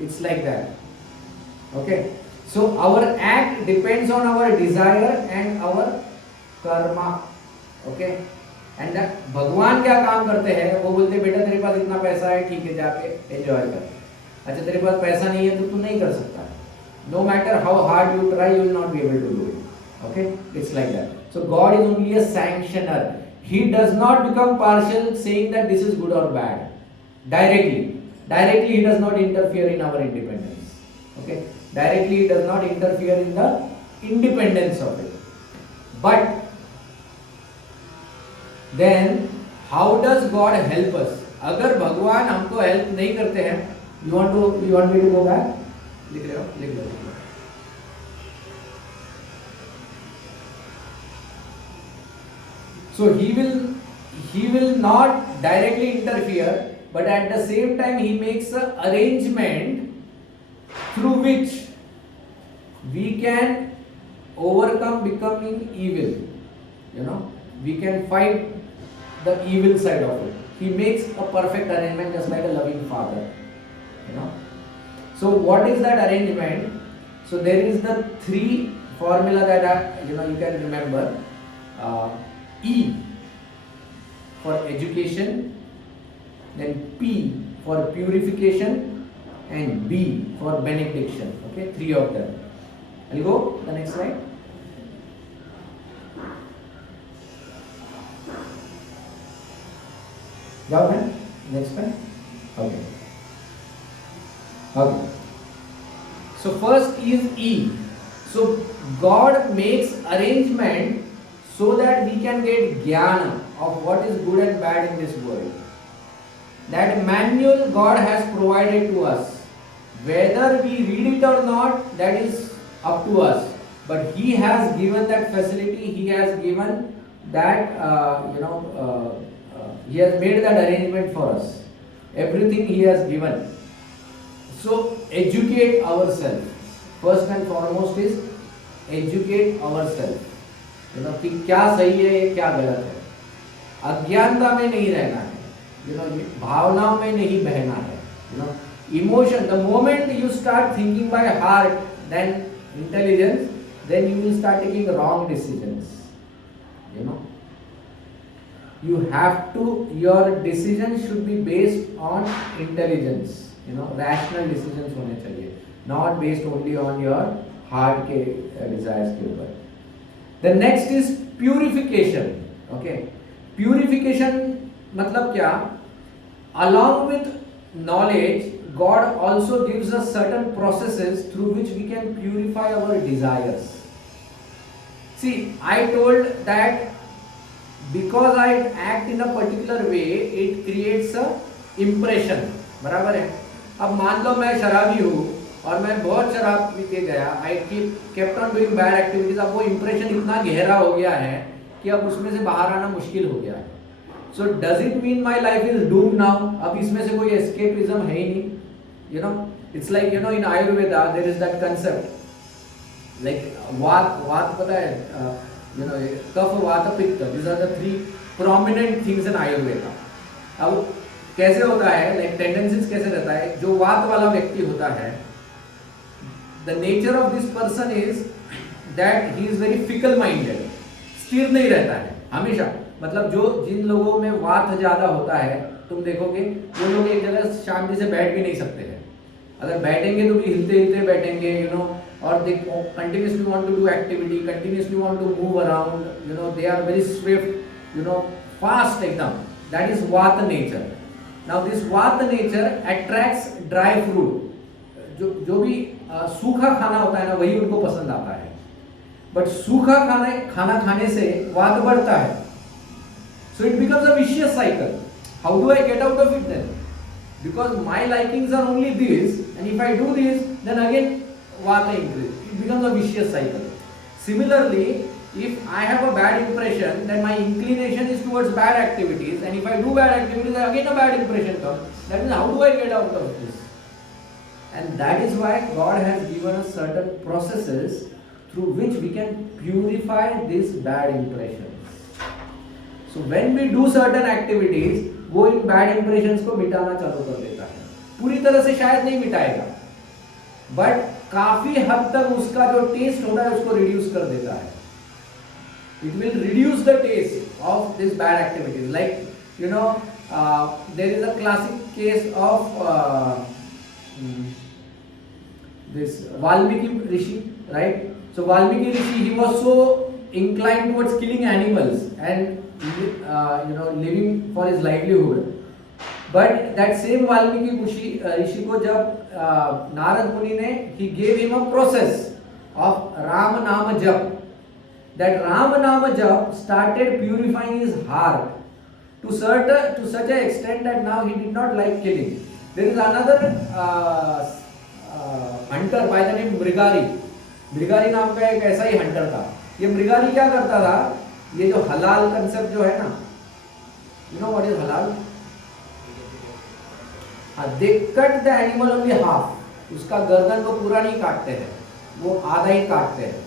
It's like that. Okay, so our act depends on our desire and our karma. Okay, and भगवान क्या काम करते हैं? वो बोलते हैं बेटा तेरे पास इतना पैसा है, ठीक है जाके एंजॉय कर. अच्छा तेरे पास पैसा नहीं है तो तू नहीं कर सकता. No matter how hard you try, you will not be able to do it. Okay, it's like that. So God is only a sanctioner. He does not become partial saying that this is good or bad. Directly He does not interfere in our independence. Okay, directly He does not interfere in the independence of it. But then how does God help us? अगर भगवान हमको help नहीं करते हैं, you want me to go back? लिख रहे हो? लिख लो. So he will not directly interfere, but at the same time He makes an arrangement through which we can overcome becoming evil. We can fight the evil side of it. He makes a perfect arrangement, just like a loving father. So what is that arrangement? So there is the 3 formula that you can remember. E for education, then P for purification, and B for benediction. Okay, 3 of them. I'll go the next slide. Go ahead. Next one. Okay. So first is E. So God makes arrangement so that we can get jnana of what is good and bad in this world. That manual God has provided to us. Whether we read it or not, that is up to us. But He has given that facility. He has given that He has made that arrangement for us. Everything He has given. So educate ourselves. First and foremost is educate ourselves. कि क्या सही है क्या गलत है. अज्ञानता में नहीं रहना है. भावनाओं में नहीं बहना है. Emotion, the moment you start thinking by heart then intelligence, then you will start taking wrong decisions. you have to, your decision should be based on intelligence, you know, rational decisions होने चाहिए, not based only on your heart के desires के ऊपर. The next is purification. Okay, purification मतलब क्या? Along with knowledge, God also gives us certain processes through which we can purify our desires. See, I told that because I act in a particular way, it creates a impression. बराबर है? अब मान लो मैं शराबी हूँ और मैं बहुत शराब पी के गया, I kept on doing bad activities. अब वो impression इतना गहरा हो गया है कि अब उसमें से बाहर आना मुश्किल हो गया है. So does it mean my life is doomed now? अब इसमें से कोई escapism है ही नहीं. You know, it's like, you know, in Ayurveda there is that concept. Like वात पता है, you know, कफ वात पित्त, these are the three prominent things in Ayurveda. अब कैसे होता है, like tendencies कैसे रहता है, जो वात वाला व्यक्ति होता है, the nature of this person is that he is very fickle minded, स्थिर नहीं रहता है हमेशा. मतलब जो जिन लोगों में वात ज्यादा होता है, तुम देखोगे वो लोग एक जगह शांति से बैठ भी नहीं सकते हैं. अगर बैठेंगे तो भी हिलते हिलते बैठेंगे, यू नो, और they continuously want to do activity, continuously want to move around, you know, they are very swift, you know, fast एकदम. That is vata nature. Now this vata nature attracts dry fruit. जो भी सूखा खाना होता है ना, वही उनको पसंद आता है. बट सूखा खाना खाने से वात बढ़ता है. So it becomes a vicious cycle. How do I get out of it then? Because my likings are only this, and if I do this, then again vata increase. It becomes a vicious cycle. Similarly, if I have a bad impression, then my inclination is towards bad activities, and if I do bad activities, then again a bad impression comes. That means how do I get out of this? And that is why God has given us certain processes through which we can purify these bad impressions. So when we do certain activities, वो इन bad impressions को मिटाना चालू कर देता है. पूरी तरह से शायद नहीं मिटाएगा, but काफी हद तक उसका जो taste होता है उसको reduce कर देता है. It will reduce the taste of these bad activities. Like, you know, there is a classic case of this Valmiki Rishi, right? So Valmiki Rishi, he was so inclined towards killing animals and you know, living for his livelihood. But that same Valmiki Rishi को जब नारद मुनि ने, he gave him a process of Ram Nama Jap. That Ram Nama Jap started purifying his heart to such an extent that now he did not like killing. There is another hunter by the name मृगारी. मृगारी नाम का एक ऐसा ही Hunter था. ये मृगारी क्या करता था, ये जो हलाल कंसेप्ट जो है ना, you know what is halal? They cut the animal only half. उसका गर्दन को पूरा नहीं काटते हैं, वो आधा ही काटते हैं.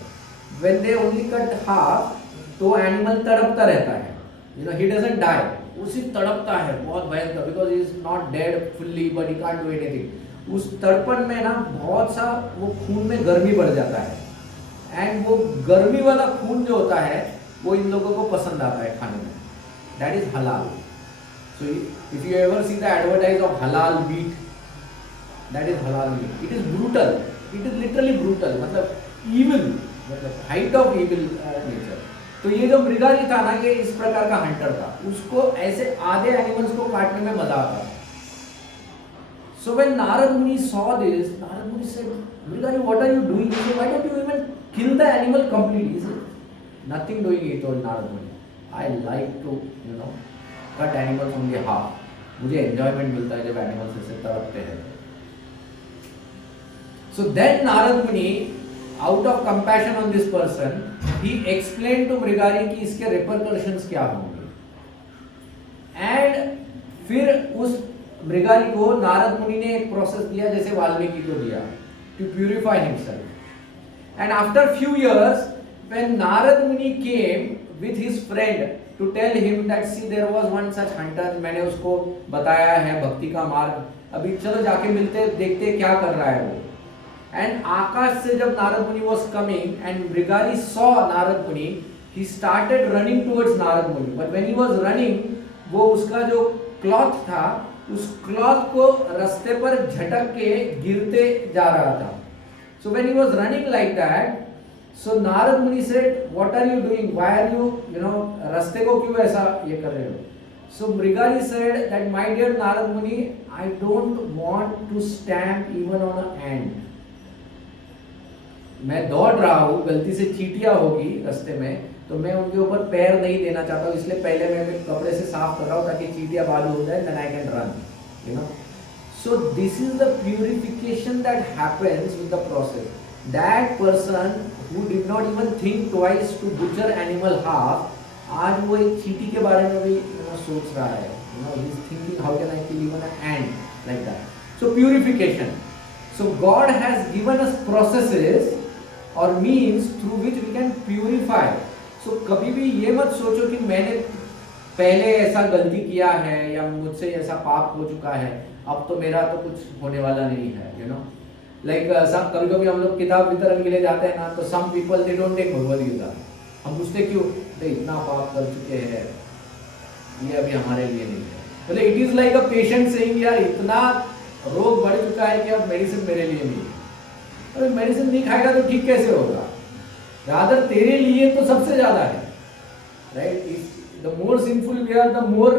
When they only cut half, तो एनिमल तड़पता रहता है, you know, he doesn't die. उसी तड़पता है बहुत भयंकर, because he is not dead fully but he can't do anything. उस तड़पन में ना बहुत सा वो खून में गर्मी बढ़ जाता है, एंड वो गर्मी वाला खून जो होता है वो इन लोगों को पसंद आता है खाने में. दैट इज हलाल. So if you ever see the advertise of हलाल मीट, दैट इज हलाल meat. It is brutal, it is literally brutal, मतलब इविल, मतलब हाइट ऑफ इविल नेचर. तो ये जो मृगारी था ना, ये इस प्रकार का हंटर था. उसको ऐसे आधे एनिमल्स को काटने में मजा आता था. So when Narad Muni saw this, Narad Muni said, Mrigari, what are you doing? He said, why don't you even kill the animal completely? He said, nothing doing, he told Narad Muni. I like to, you know, cut animals only half. मुझे enjoyment मिलता है जब animals ऐसे तड़पते हैं. So then Narad Muni, out of compassion on this person, he explained to Mrigari कि इसके repercussions क्या होंगे. And फिर उस मृगारी को नारद मुनि ने एक प्रोसेस दिया जैसे वाल्मीकि को दिया, to purify himself. And after few years when Narada Muni came with his friend to tell him that see there was one such hunter, मैंने उसको बताया है भक्ति का मार्ग, अभी चलो जाके मिलते देखते क्या कर रहा है वो. एंड आकाश से जब Narada Muni was coming and Mrigari saw Narada Muni, he started running towards Narad Muni, but when he was running, वो उसका जो क्लॉथ था, उस क्लॉथ को रास्ते पर झटक के गिरते जा रहा था. So when he was running like that, so Narad Muni said, "What are you doing? Why are you, रास्ते को क्यों ऐसा ये कर रहे हो?" So Mrigari said that, "My dear Narad Muni, I don't want to stamp even on an ant." मैं दौड़ रहा हूँ, गलती से चींटियां होगी रास्ते में, तो मैं उनके ऊपर पैर नहीं देना चाहता हूँ, इसलिए पहले मैं कपड़े से साफ कर रहा हूँ ताकि चींटियां बालू हो जाए, then I can run. So this is the purification that happens with the process. That person who did not even think twice to butcher animal half, आज वो एक चींटी के बारे में भी सोच रहा है. He is thinking, how can I kill even an ant, like that. So purification. So God has given us processes or means through which we can purify. So कभी भी ये मत सोचो कि मैंने पहले ऐसा गलती किया है या मुझसे ऐसा पाप हो चुका है, अब तो मेरा तो कुछ होने वाला नहीं है. Like कभी कभी हम लोग किताब वितरण के लिए जाते हैं ना, तो some people they don't take Bhagavad Gita. हम पूछते क्यों? तो इतना पाप कर चुके हैं, ये अभी हमारे लिए नहीं है. मतलब it is like a patient saying, यार इतना रोग बढ़ चुका है कि अब मेडिसिन मेरे लिए नहीं है. अरे मेडिसिन नहीं खाएगा तो ठीक कैसे होगा? रादर तेरे लिए तो सबसे ज्यादा है, right? If the more sinful we are, the more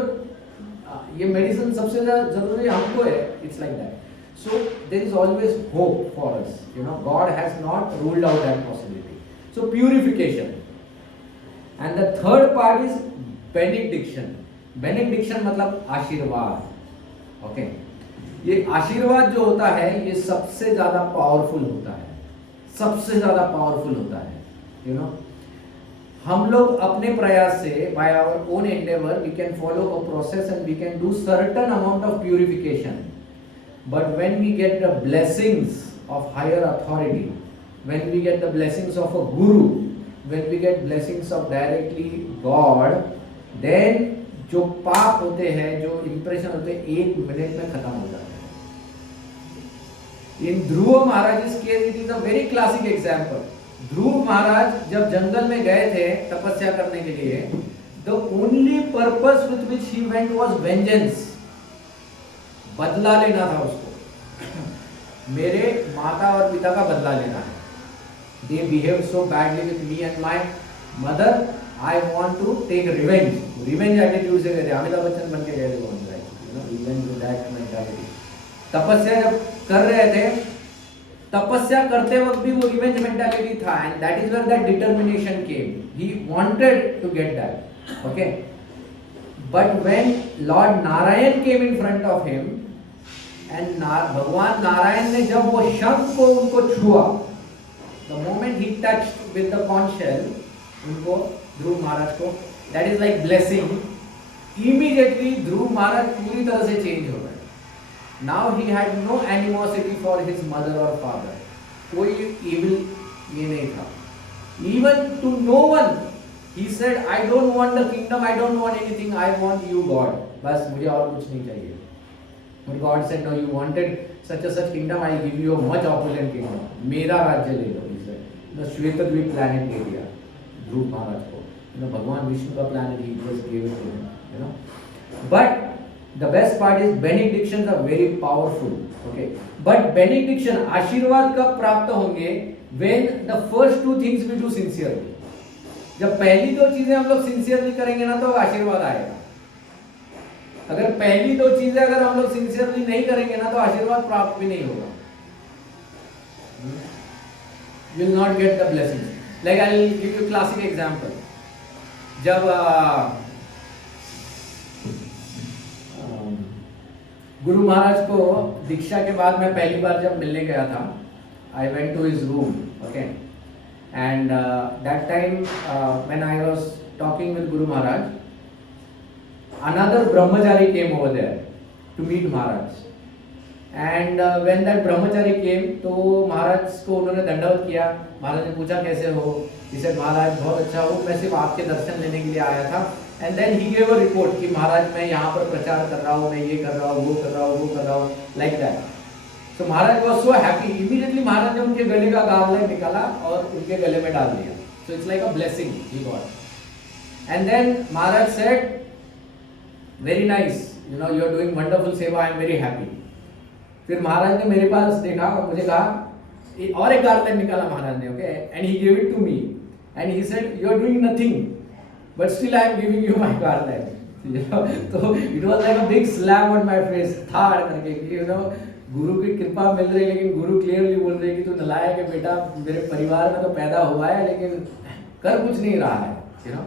ये मेडिसिन सबसे ज्यादा जरूरी हमको है. It's like that. So there is always hope for us. God has not ruled out that possibility. So purification. And the third part is benediction. Benediction मतलब आशीर्वाद. Okay. ये आशीर्वाद जो होता है, ये सबसे ज्यादा पावरफुल होता है. सबसे ज्यादा पावरफुल होता है. हम लोग अपने प्रयास से, by our own endeavor, we can follow a process and we can do certain amount of purification. But when we get the blessings of higher authority, when we get the blessings of a guru, when we get blessings of directly God, then जो पाप होते हैं, जो impression होते हैं, 1 minute में खत्म हो जाते हैं. In Dhruva Maharaj's case, it is a very classic example. ध्रुव महाराज जब जंगल में गए थे तपस्या करने के लिए, the only purpose with which he went was vengeance. बदला लेना था उसको. मेरे माता और पिता का बदला लेना है. They behaved so badly with me and my mother. I want to take revenge. Revenge attitude से गए थे. अमिताभ बच्चन बन के गए थे वहाँ, right? Revenge with that mentality. तपस्या जब कर रहे थे, तपस्या करते वक्त भी वो revenge mentality था, and that is where that determination came. He wanted to get that. Okay. But when Lord Narayan came in front of him, and भगवान नारायण ने जब वो शंख को उनको छुआ, the moment he touched with the conch shell उनको, ध्रुव महाराज को, that is like blessing. Immediately ध्रुव महाराज पूरी तरह से चेंज हो गए. Now he had no animosity for his mother or father. कोई evil ये नहीं था. Even to no one he said, I don't want the kingdom, I don't want anything, I want you God. बस मुझे और कुछ नहीं चाहिए. But God said, no, you wanted such a such kingdom, I give you a much opulent kingdom. मेरा राज्य ले लो, he said. The Shwetadweep planet ले दिया ध्रुव महाराज को. भगवान विष्णु का planet, he just gave it to him. But the best part is benedictions are very powerful. Okay. But benediction, आशीर्वाद कब प्राप्त होंगे? When the first two things we do sincerely. जब पहली दो चीजें हम लोग सिंसियरली करेंगे ना, तो आशीर्वाद आएगा. अगर पहली दो चीजें अगर हम लोग सिंसियरली नहीं करेंगे ना, तो आशीर्वाद प्राप्त भी नहीं होगा. You will not get the blessings. Like I will give you a classic example. जब गुरु महाराज को दीक्षा के बाद मैं पहली बार जब मिलने गया था, I went to his room, okay, and that time when I was talking with Guru Maharaj, another brahmachari came over there to meet Maharaj. And when that brahmachari came, तो महाराज को उन्होंने दंडवत किया. महाराज ने पूछा कैसे हो? He said, महाराज बहुत अच्छा हूँ, मैं सिर्फ आपके दर्शन लेने के लिए आया था. And then he gave a report कि महाराज मैं यहाँ पर प्रचार कर रहा हूँ, मैं ये कर रहा हूँ, वो कर रहा हूँ, वो कर रहा हूँ, like that. So Maharaj was so happy. Immediately महाराज ने उनके गले का गावला निकाला और उनके गले में डाल दिया. So it's like a blessing he got. And then Maharaj said, very nice, you know, you are doing wonderful seva, I am very happy. फिर महाराज ने मेरे पास देखा और मुझे कहा, और एक गार्लैंड निकाला महाराज ने, okay, and he give it to me and he said you are doing nothing but still I am giving you my garland. तो it was like a big slap on my face, थाड़ करके, you no, गुरु की कृपा मिल रही है लेकिन गुरु clearly बोल रहे कि तू नलायक है बेटा, मेरे परिवार में तो पैदा हुआ है लेकिन कर कुछ नहीं रहा है, you no.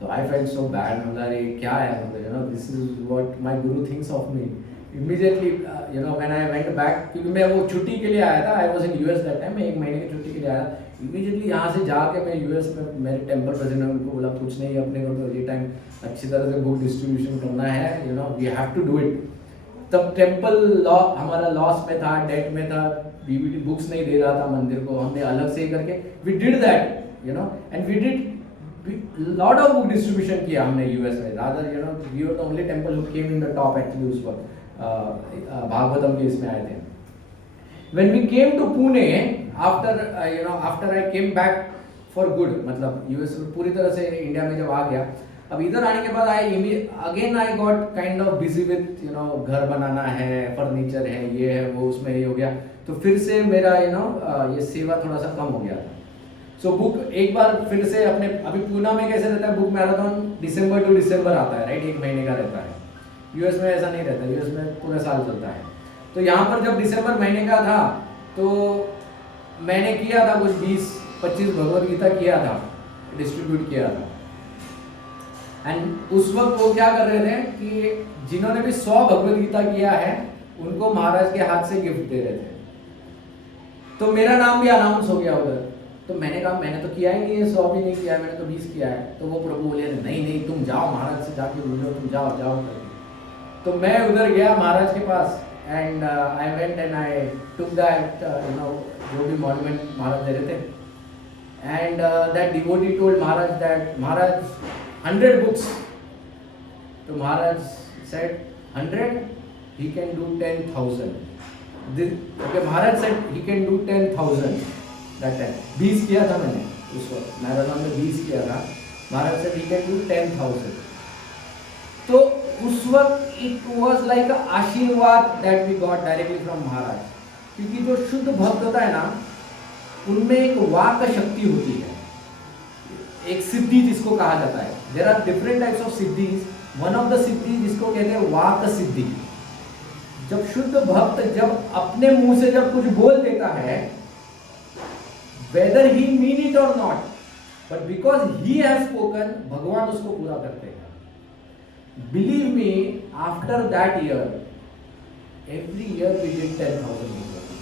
So I felt so bad. मतलब ये क्या है, मतलब, you know, this is what my guru thinks of me. Immediately, you know, when I went back, क्योंकि मैं वो छुट्टी के लिए आया था, I was in US that time, मैं 1 महीने की छुट्टी के लिए आया. Immediately यहाँ से जाके मैं US में मेरे टेम्पल प्रेसिडेंट ने उनको बोला कुछ नहीं, अपने को तो ये टाइम अच्छी तरह से बुक डिस्ट्रीब्यूशन करना है, you know, we have to do it. तब टेम्पल लॉ हमारा लॉस में था, डेट में था, बीबीटी बुक्स नहीं दे रहा था मंदिर को, हमने अलग से करके we did that, you know, and we did lot of book distribution किया हमने यूएस में. rather, you know, we were the only temple who came in the top actually उस वक्त भागवतम के इसमें आए थे. when we came to Pune after you know, after I came back for good, मतलब यूएस में पूरी तरह से इंडिया में जब आ गया, अब इधर आने के बाद again I got kind of busy with, you know, घर बनाना है, फर्नीचर है, ये है वो, उसमें ये हो गया, तो फिर से मेरा, यू नो, ये सेवा थोड़ा सा कम हो गया था. सो बुक एक बार फिर से अपने, अभी पूना में कैसे रहता है बुक मैराथन, दिसंबर टू दिसंबर आता है, राइट, 1 महीने का रहता है. यूएस में ऐसा नहीं रहता, यूएस में पूरा साल चलता है. तो यहाँ पर जब दिसंबर महीने का था तो मैंने किया था कुछ 20-25 भगवद गीता किया था, डिस्ट्रीब्यूट किया था. एंड उस वक्त वो क्या कर रहे थे कि जिन्होंने भी 100 भगवद गीता किया है उनको महाराज के हाथ से गिफ्ट दे रहे थे. तो मेरा नाम भी अनाउंस हो गया उधर. तो मैंने कहा मैंने तो किया ही नहीं है, 100 भी नहीं किया है, मैंने तो 20 किया है. तो वो प्रभु बोले नहीं नहीं तुम जाओ महाराज से जाके बोलो, तुम जाओ जाओ करके. तो मैं उधर गया महाराज के पास and I went and I took that, you know, जो भी मॉन्यूमेंट महाराज दे रहे थे, and that devotee told Maharaj that Maharaj 100 books. तो Maharaj said 100 he can do 10,000. Okay, Maharaj said he can do 10,000. that time 20 किया था मैंने उस वक्त मैराथन में 20 किया था. महाराज से he can do 10,000. तो उस वक्त it was like a आशीर्वाद that we got directly from महाराज. क्योंकि जो शुद्ध भक्त होता है ना, उनमें एक वाक शक्ति होती है, एक सिद्धि जिसको कहा जाता है. There are different types of siddhis. One of the siddhi जिसको कहते हैं वाक सिद्धि. जब शुद्ध भक्त जब अपने मुंह से जब कुछ बोल देता है, whether he mean it or not, but because he has spoken, भगवान उसको पूरा करते हैं. Believe me, after that year, every year we did 10,000 books.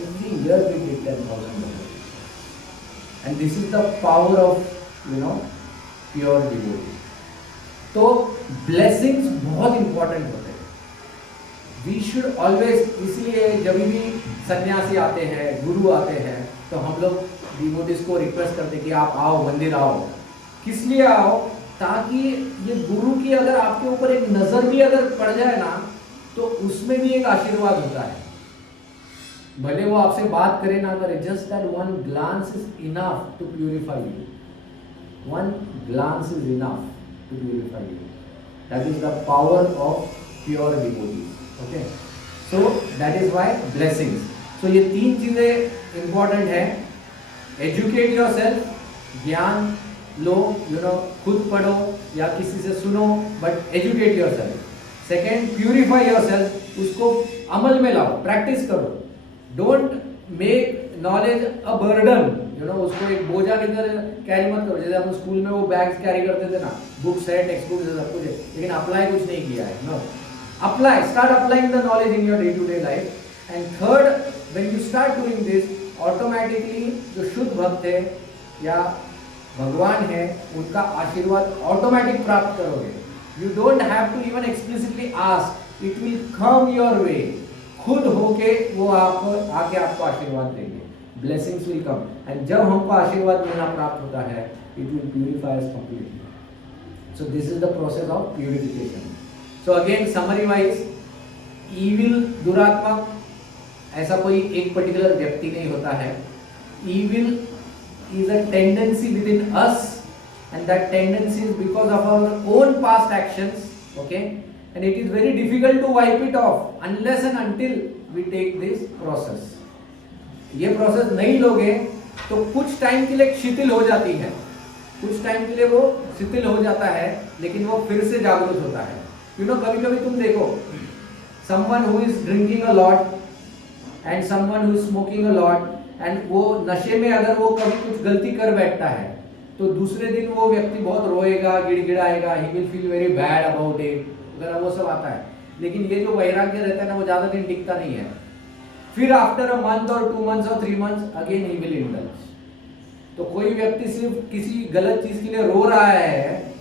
Every year we did 10,000 books. And this is the power of, you know, pure devotee. तो blessings बहुत important होते हैं. We should always, इसलिए जब भी सन्यासी आते हैं, गुरु आते हैं, तो हम लोग डिवोटीज को रिक्वेस्ट करते हैं कि आप आओ, मंदिर आओ. किस लिए आओ? ताकि ये गुरु की अगर आपके ऊपर एक नजर भी अगर पड़ जाए ना, तो उसमें भी एक आशीर्वाद होता है. भले वो आपसे बात करे ना करे, just that one glance is enough to purify you. One glance is enough to purify you. That is the power of pure devotees. Okay, so that is why blessings. So ये 3 चीजें इंपॉर्टेंट है. Educate yourself, ज्ञान लो, you know, खुद पढ़ो या किसी से सुनो, but educate yourself. Second, purify yourself, उसको अमल में लाओ, प्रैक्टिस करो. Don't make knowledge a burden, you know, उसको एक बोझा की तरह कैरी मत करो. जैसे हम स्कूल में वो बैग्स कैरी करते थे ना, बुक्स है, टेक्स्ट बुक्स है, सब कुछ है, लेकिन अप्लाई कुछ नहीं किया है. No, apply, start applying the knowledge in your day to day life. And third, when you start doing this, automatically जो शुद्ध भक्त है या भगवान है, उनका आशीर्वाद ऑटोमेटिक प्राप्त करोगे. You don't have to even explicitly ask, it will come your way. खुद होके वो आपको आके आपको आशीर्वाद देंगे. Blessings will come. एंड जब हमको आशीर्वाद मिलना प्राप्त होता है, it will purify us completely. So this is the process of purification. So again summary wise, evil, दुरात्मा, ऐसा कोई एक पर्टिकुलर व्यक्ति नहीं होता है. Evil is a tendency within us and that tendency is because of our own past actions, okay, and it is very difficult to wipe it off unless and until we take this process. ये process नहीं लोगे तो कुछ time के लिए शिथिल हो जाती है, कुछ टाइम के लिए वो शिथिल हो जाता है, लेकिन वो फिर से जागरूक होता है. यू नो, कभी कभी तुम देखो someone who is drinking a lot and someone who is smoking a lot, and वो नशे में अगर वो कभी कुछ गलती कर बैठता है तो दूसरे दिन वो व्यक्ति बहुत रोएगा, गिड़गिड़ाएगा, he will feel very bad about it, अगर वो सब आता है. लेकिन ये जो वैराग्य रहता है ना, वो ज़्यादा दिन टिकता नहीं है. फिर आफ्टर अ मंथ और 2 months और 3 months again he will indulge. तो कोई व्यक्ति सिर्फ किसी गलत चीज के लिए रो रहा है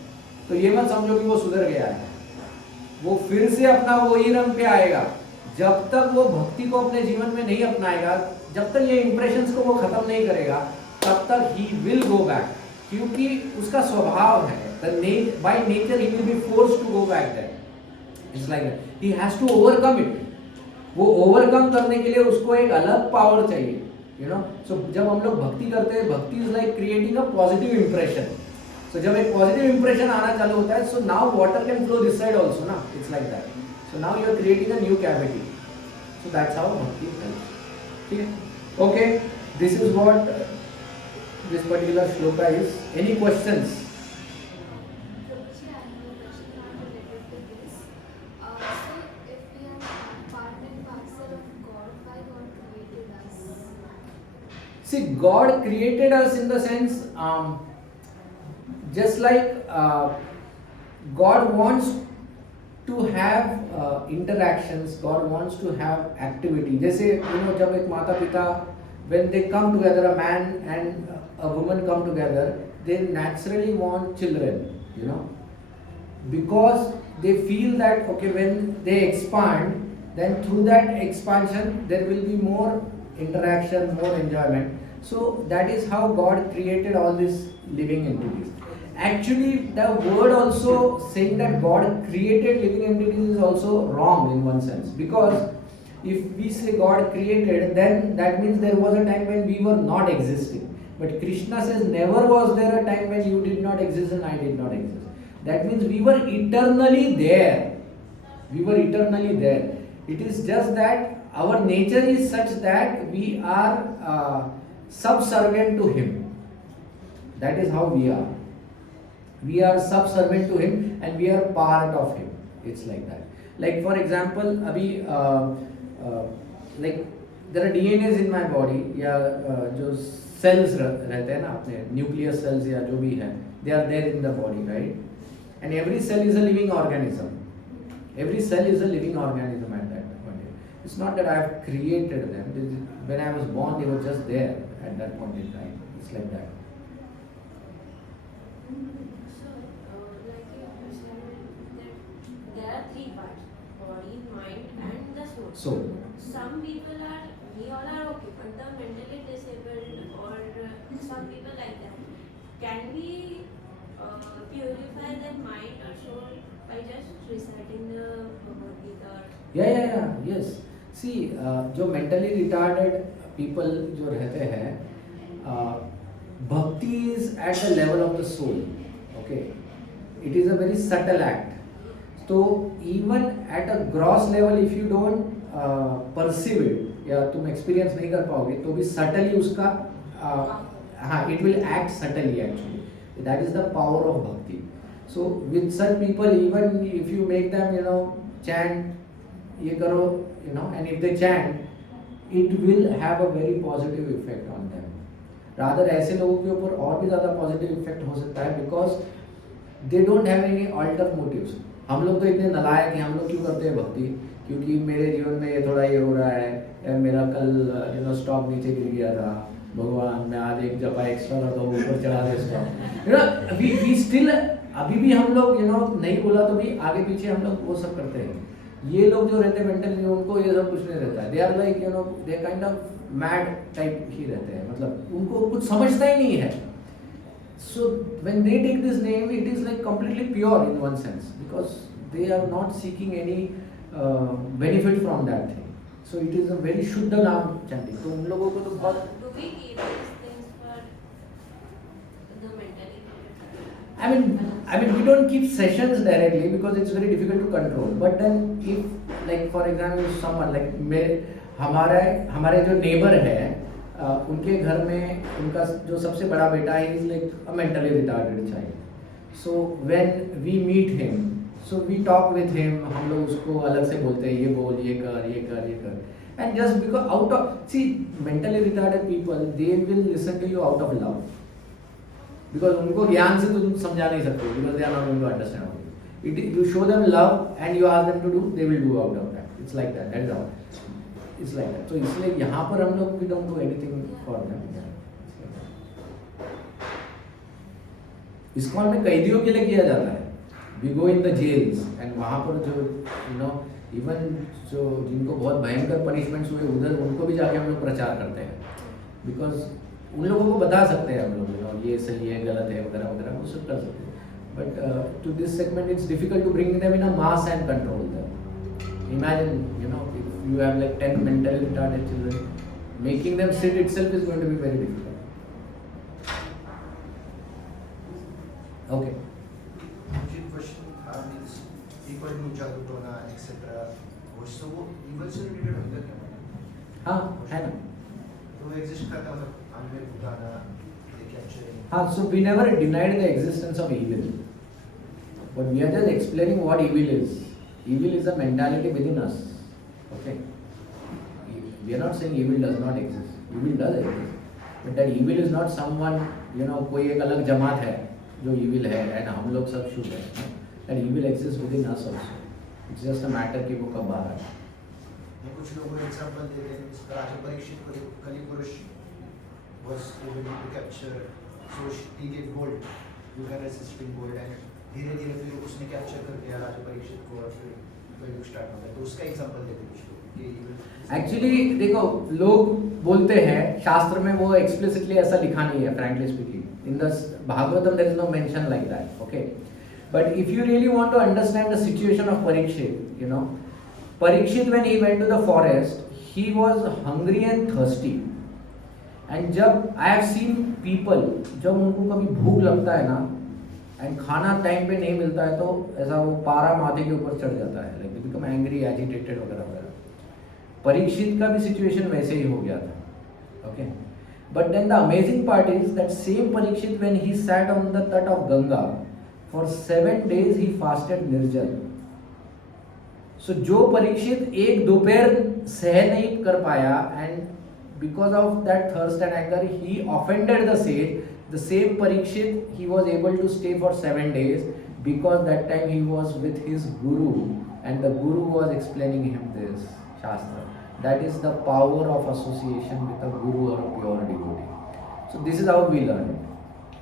तो ये मत समझो कि वो सुधर गया है. वो फिर से अपना वही रंग पे आएगा. जब तक वो भक्ति को अपने जीवन में नहीं अपनाएगा, जब तक ये इंप्रेशंस को वो खत्म नहीं करेगा, तब तक ही विल गो बैक, क्योंकि उसका स्वभाव है. By nature he will be forced to go back there. It's like that. He has to overcome it. वो ओवरकम करने के लिए उसको एक अलग पावर चाहिए. यू नो, सो जब हम लोग भक्ति करते हैं, bhakti is like creating a positive impression. So जब एक पॉजिटिव इंप्रेशन आना चालू होता है, so now water can flow this side also ना. It's like that. So now you are creating a new cavity. So that's how bhakti helps. ठीक है, okay, this is what this particular shloka is. Any questions? See, God created us in the sense, just like God wants to have interactions, God wants to have activity. जैसे you know, जब एक माता पिता, when they come together, a man and a woman come together, they naturally want children, you know, because they feel that okay, when they expand, then through that expansion there will be more interaction, more enjoyment. So that is how God created all these living entities. Actually, the word also saying that God created living entities is also wrong in one sense, because if we say God created, then that means there was a time when we were not existing. But Krishna says never was there a time when you did not exist and I did not exist. That means we were eternally there. We were eternally there. It is just that our nature is such that we are subservient to Him. That is how we are. We are subservient to Him and we are part of Him. It's like that. Like for example, अभी like there are DNAs in my body, या जो cells रहते हैं ना अपने nucleus cells या जो भी है, they are there in the body, right? And every cell is a living organism. Every cell is a living organism at that point. It's not that I have created them. When I was born, they were just there at that point in time. It's like that. So, like you understand that there are 3 parts: body, mind, and the soul. So, Some people are, we all are okay, but the mentally disabled or some people like that. Can we purify their mind or soul by just reciting the Bhagavad Gita? yeah, yes. See, जो mentally retarded people जो रहते हैं, bhakti is at the level of the soul. Okay, it is a very subtle act. So even at a gross level, if you don't perceive it या तुम experience नहीं कर पाओगे, तो भी subtly उसका हाँ, it will act subtly actually. That is the power of bhakti. So with such people, even if you make them, you know, chant, ये करो, you know, and if they chant, it will have a very positive effect on them. Rather ऐसे लोगों के ऊपर और भी ज़्यादा positive effect हो सकता है, because they don't have any alter motives. हम लोग तो इतने नालायक हैं, हम लोग क्यों करते हैं भक्ति? क्योंकि मेरे जीवन में ये थोड़ा ये हो रहा है, या मेरा कल you know स्टॉक नीचे गिर गया था, भगवान मैं आज एक जपा एक्स्ट्रा था तो ऊपर चढ़ा दे stock. You know, we still अभी भी हम लोग you know नहीं बोला तो भी आगे पीछे हम लोग वो सब करते हैं. ये लोग जो रहते हैं मेंटली, उनको ये सब कुछ नहीं रहता है. They are like you know, they kind of mad type ही रहते हैं, मतलब उनको कुछ समझता ही नहीं है. So when they take this name, it is like completely pure in one sense, because they are not seeking any benefit from that thing. So it is a very शुद्ध नाम चैंटिंग. तो उन लोगों को तो बहुत Do we give these things for the mentally disabled? I mean, we don't keep sessions directly because it's very difficult to control. But then, if like for example, someone like हमारे जो neighbor है, उनके घर में उनका जो सबसे बड़ा बेटा है, is like a mentally retarded child. So when we meet him, so we talk with him. हम लोग उसको अलग से बोलते हैं, ये बोल, ये कर. And just because out of mentally retarded people, they will listen to you out of love. Because उनको ज्ञान से तो तुम समझा नहीं सकते, because they are not going to understand it. You show them love and you ask them to do, they will do out of that. It's like that. That is how. It's like that. So इसलिए यहाँ पर हम लोग we don't do anything for them. ISKCON में कैदियों के लिए किया जाता है. We go in the jails and वहाँ पर जो even जो जिनको बहुत भयंकर पनिशमेंट्स हुए उधर उनको भी जाके हम लोग प्रचार करते हैं. Because उन लोगों को बता सकते हैं हम लोग ये सही है गलत है वगैरह वगैरह वो सब कर सकते हैं. But to this segment it's difficult to bring them in a mass and control them. Imagine if you have like 10 mentally retarded children, making them sit itself is going to be very difficult. Okay. Question means people do jadoo टोना etc. So वो evil से related होता क्या मतलब? हाँ है ना. तो exist करता मतलब आंधे भुताना capturing. हाँ, so we never denied the existence of evil, but we are just explaining what evil is. Evil is a mentality within us. Okay. We are not saying evil does not exist. Evil does exist, but that evil is not someone कोई एक अलग जमात है जो evil है and हम लोग सब शुभ है. That evil exists within us also. It's just a matter कि वो कब बाहर आए. कुछ लोग एग्जांपल देते हैं इसका राजा परीक्षित को कलिपुरुष was able to capture so he get gold you can resist in gold and धीरे-धीरे फिर उसने कैप्चर कर लिया राजा परीक्षित को और फिर वही स्टार्ट होता है. तो उसका एग्जांपल देते हैं कुछ लोग. एक्चुअली देखो लोग बोलते हैं शास्त्र में वो एक्सप्लिसिटली ऐसा लिखा नहीं है. Frankly speaking in the Bhagavatam there is no mention like that. Okay, but if you really want to understand the situation of Parikshit, Parikshit when he went to the forest, he was hungry and thirsty. And जब I have seen people, जब उनको कभी भूख लगता है ना and खाना time पे नहीं मिलता है तो ऐसा वो पारा माथे के ऊपर चढ़ जाता है, like they become angry, agitated वगैरह वगैरह. परीक्षित का भी सिचुएशन वैसे ही हो गया था. Okay, but then the amazing part is that same Parikshit when he sat on the tat of Ganga for 7 days he fasted निर्जल. So जो परीक्षित एक दोपहर सह नहीं कर पाया and because of that thirst and anger he offended the sage, the same Parikshit he was able to stay for 7 days because that time he was with his guru and the guru was explaining him this shastra. That is the power of association with a guru or a pure devotee. So this is how we learn.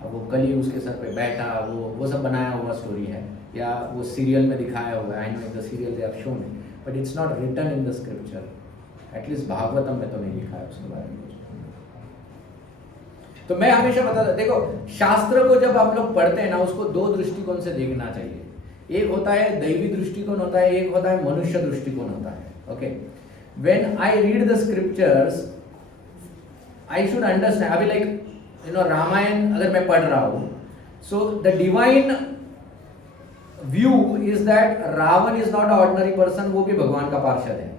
अब वो कली उसके sir पे बैठा, वो सब बनाया हुआ स्टोरी है या वो सीरियल में दिखाया हुआ है. I know the serial they have shown it, but it's not written in the scripture. At least Bhagavatam में तो नहीं लिखा है उसके बारे में. तो मैं हमेशा बताता, देखो शास्त्र को जब आप लोग पढ़ते हैं ना उसको दो दृष्टिकोण से देखना चाहिए. एक होता है दैवी दृष्टिकोण होता है, एक होता है मनुष्य दृष्टिकोण होता है. Okay, when I read the scriptures I should understand. अभी लाइक रामायण अगर मैं पढ़ रहा हूं, so the divine view is that Ravan is not a ordinary person, वो भी भगवान का पार्षद है.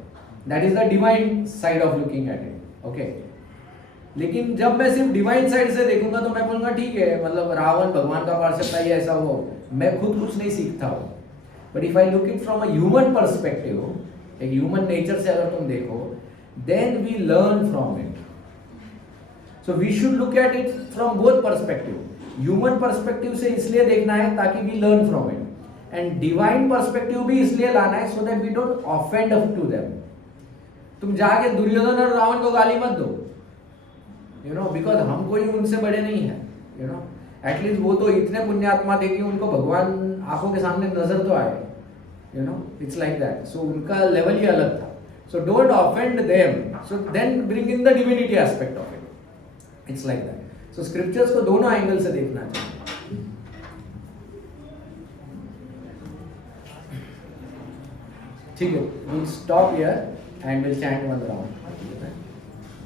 That is the divine side of looking at it. Okay, लेकिन जब मैं सिर्फ डिवाइन साइड से देखूंगा तो मैं बोलूंगा ठीक है, मतलब रावण भगवान का पार्षद था, ये ऐसा हो, मैं खुद कुछ नहीं सीखता हूं. But if I look it from a human perspective, एक ह्यूमन नेचर से अगर तुम देखो, then we learn from it. So we should look at it from both perspective. Human perspective से इसलिए देखना है ताकि we learn from it, and divine perspective भी इसलिए लाना है so that we don't offend up to them. तुम जाके दुर्योधन और रावण को गाली मत दो, because हम कोई उनसे बड़े नहीं है. एटलीस्ट वो तो इतने पुण्यात्मा थे कि उनको भगवान आंखों के सामने नजर तो आए. It's like that. So उनका लेवल ही अलग था. So don't offend them. So then bring in the divinity aspect of it. It's like that. So scriptures को दोनों एंगल से देखना चाहिए. ठीक है, we'll stop here and we'll chant one round.